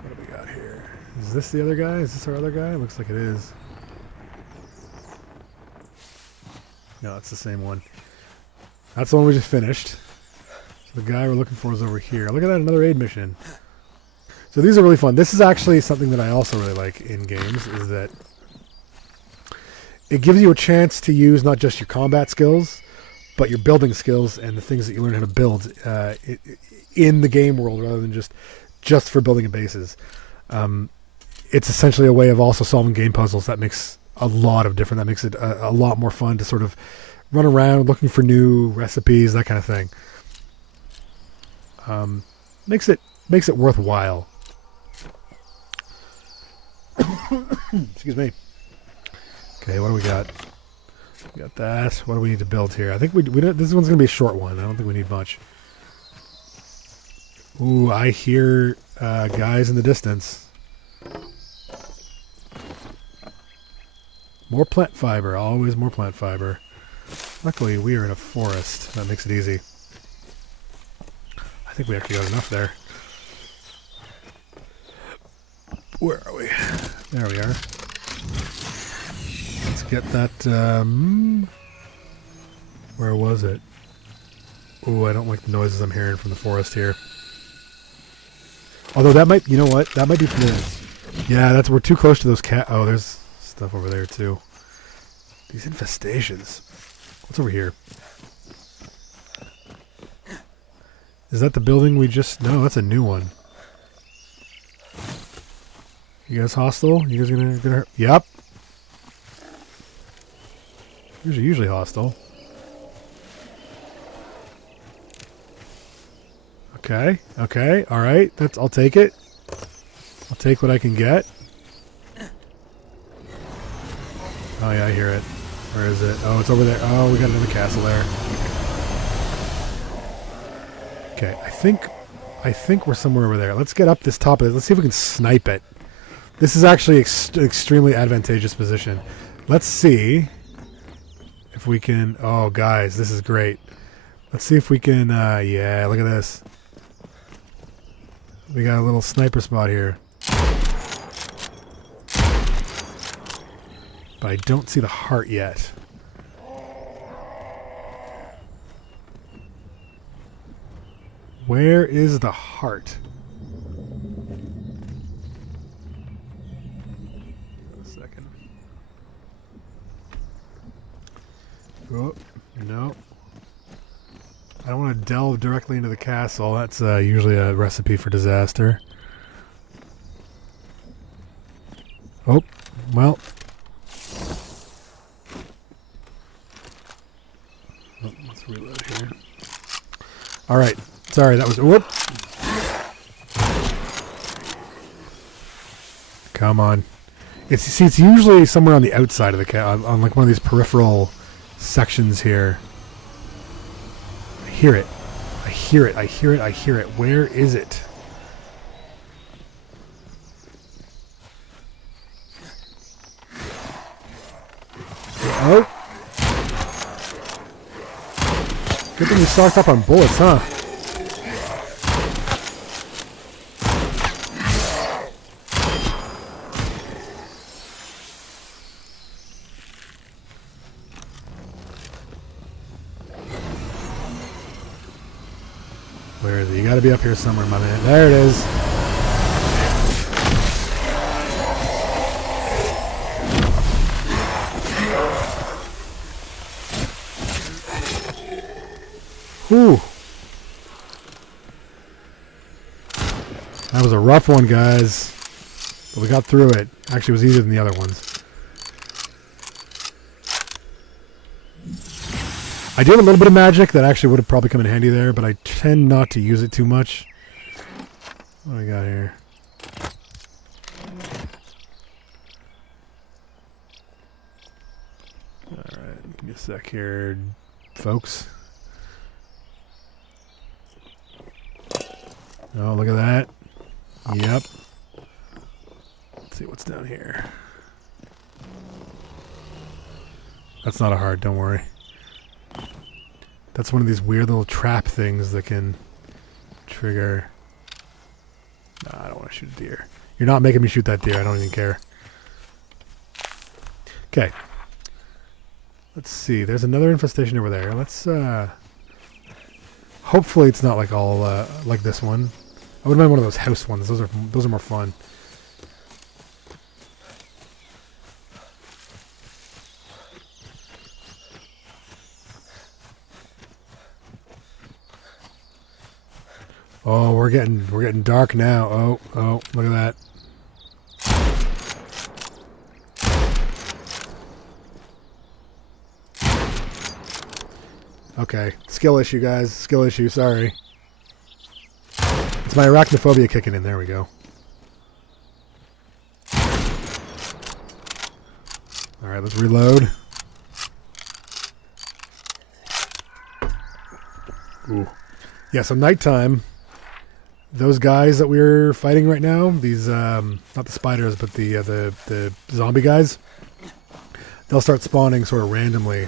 What do we got here? Is this the other guy? Is this our other guy? Looks like it is. No, it's the same one. That's the one we just finished. So the guy we're looking for is over here. Look at that, another raid mission. So these are really fun. This is actually something that I also really like in games, is that it gives you a chance to use not just your combat skills, but your building skills and the things that you learn how to build in the game world rather than just for building bases. It's essentially a way of also solving game puzzles that makes a lot of different. That makes it a lot more fun to sort of run around looking for new recipes, that kind of thing. Makes it worthwhile. Excuse me. Okay, what do we got? We got that. What do we need to build here? I think we don't, this one's going to be a short one. I don't think we need much. Ooh, I hear guys in the distance. More plant fiber. Always more plant fiber. Luckily, we are in a forest. That makes it easy. I think we actually got enough there. Where are we? There we are. Let's get that, where was it? Ooh, I don't like the noises I'm hearing from the forest here. Although that might, you know what? That might be from the... Yeah, we're too close to those cat... Oh, there's stuff over there, too. These infestations. What's over here? Is that the building we just... No, that's a new one. You guys hostile? You guys gonna hurt? Yep. Yours are usually hostile. Okay. Okay. All right. I'll take it. I'll take what I can get. Oh yeah, I hear it. Where is it? Oh, it's over there. Oh, we got another castle there. Okay, I think we're somewhere over there. Let's get up this top of it. Let's see if we can snipe it. This is actually extremely advantageous position. Let's see if we can... Oh, guys, this is great. Let's see if we can... yeah, look at this. We got a little sniper spot here. But I don't see the heart yet. Where is the heart? A second. Oh, no. I don't want to delve directly into the castle. That's usually a recipe for disaster. Oh, well. Oh, let's reload here. All right. Sorry, that was... Whoop! Come on. It's usually somewhere on the outside of the on like one of these peripheral sections here. I hear it. I hear it. I hear it. I hear it. Where is it? Oh! Good thing you stocked up on bullets, huh? Where is it? You gotta be up here somewhere, my man. There it is. Whew. That was a rough one, guys. But we got through it. Actually, it was easier than the other ones. I do have a little bit of magic that actually would have probably come in handy there, but I tend not to use it too much. What do we got here? Alright, give me a sec here, folks. Oh, look at that. Yep. Let's see what's down here. That's not a heart, don't worry. That's one of these weird little trap things that can trigger... Nah, I don't want to shoot a deer. You're not making me shoot that deer, I don't even care. Okay. Let's see, there's another infestation over there. Let's, hopefully it's not like all, like this one. I wouldn't mind one of those house ones, those are more fun. Oh, we're getting dark now. Oh, look at that. Okay, skill issue, guys. Skill issue, sorry. It's my arachnophobia kicking in. There we go. Alright, let's reload. Ooh. Yeah, so nighttime, those guys that we're fighting right now, these, not the spiders, but the zombie guys, they'll start spawning sort of randomly.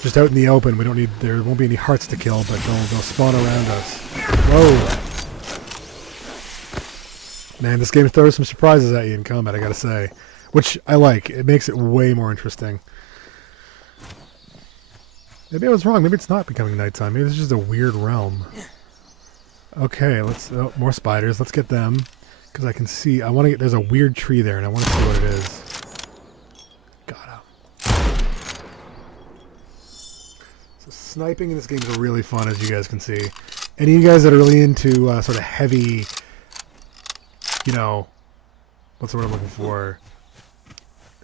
Just out in the open. We don't need. There won't be any hearts to kill, but they'll spawn around us. Whoa! Man, this game throws some surprises at you in combat. I gotta say, which I like. It makes it way more interesting. Maybe I was wrong. Maybe it's not becoming nighttime. Maybe it's just a weird realm. Okay, let's. Oh, more spiders. Let's get them because I can see. I want to get. There's a weird tree there, and I want to see what it is. Sniping in this game is really fun, as you guys can see. Any of you guys that are really into sort of heavy, you know, what's the word I'm looking for?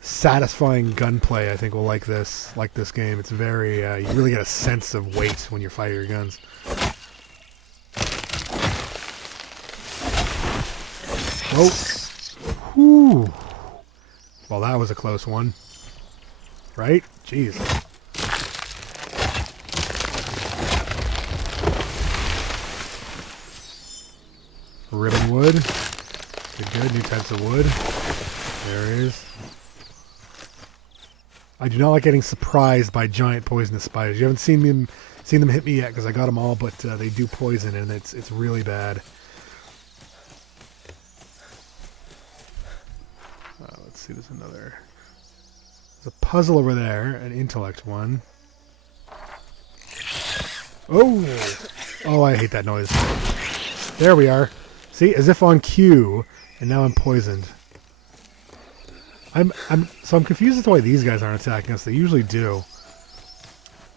Satisfying gunplay, I think will like this game. It's very, you really get a sense of weight when you fire your guns. Oh, whew. Well, that was a close one, right? Jeez. Ribbon wood. Good. New types of wood. There it is. I do not like getting surprised by giant poisonous spiders. You haven't seen them hit me yet because I got them all, but they do poison and it's really bad. Let's see. There's a puzzle over there, an intellect one. Oh, I hate that noise. There we are. See, as if on cue, and now I'm poisoned. I'm confused as to why these guys aren't attacking us. They usually do.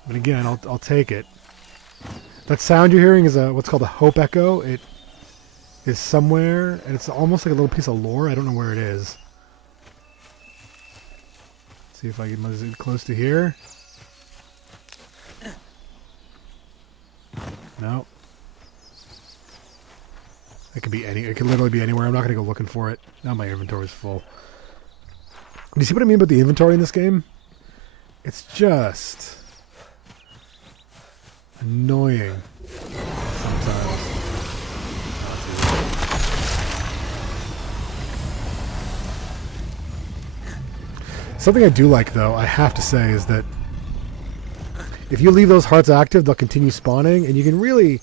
But again, I'll take it. That sound you're hearing is what's called a hope echo. It is somewhere, and it's almost like a little piece of lore. I don't know where it is. Let's see if I can get close to here. No. It could be it could literally be anywhere. I'm not going to go looking for it. Now my inventory's full. Do you see what I mean about the inventory in this game? It's just annoying sometimes. Something I do like, though, I have to say, is that if you leave those hearts active, they'll continue spawning, and you can really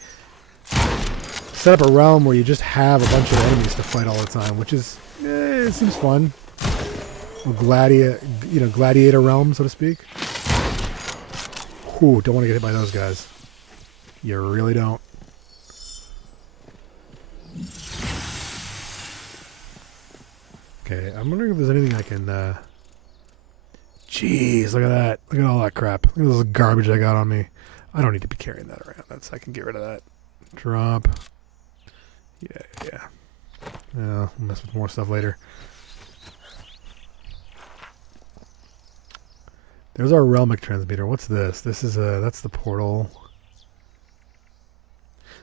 set up a realm where you just have a bunch of enemies to fight all the time, which is, it seems fun. A gladiator realm, so to speak. Ooh, don't want to get hit by those guys. You really don't. Okay, I'm wondering if there's anything I can, Jeez, look at that. Look at all that crap. Look at this garbage I got on me. I don't need to be carrying that around. I can get rid of that. Drop. Yeah. We'll mess with more stuff later. There's our realmic transmitter. What's this? This is that's the portal.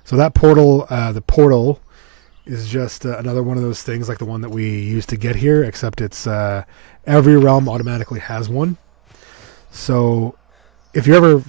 So that portal, the portal is just another one of those things like the one that we used to get here, except it's every realm automatically has one. So if you ever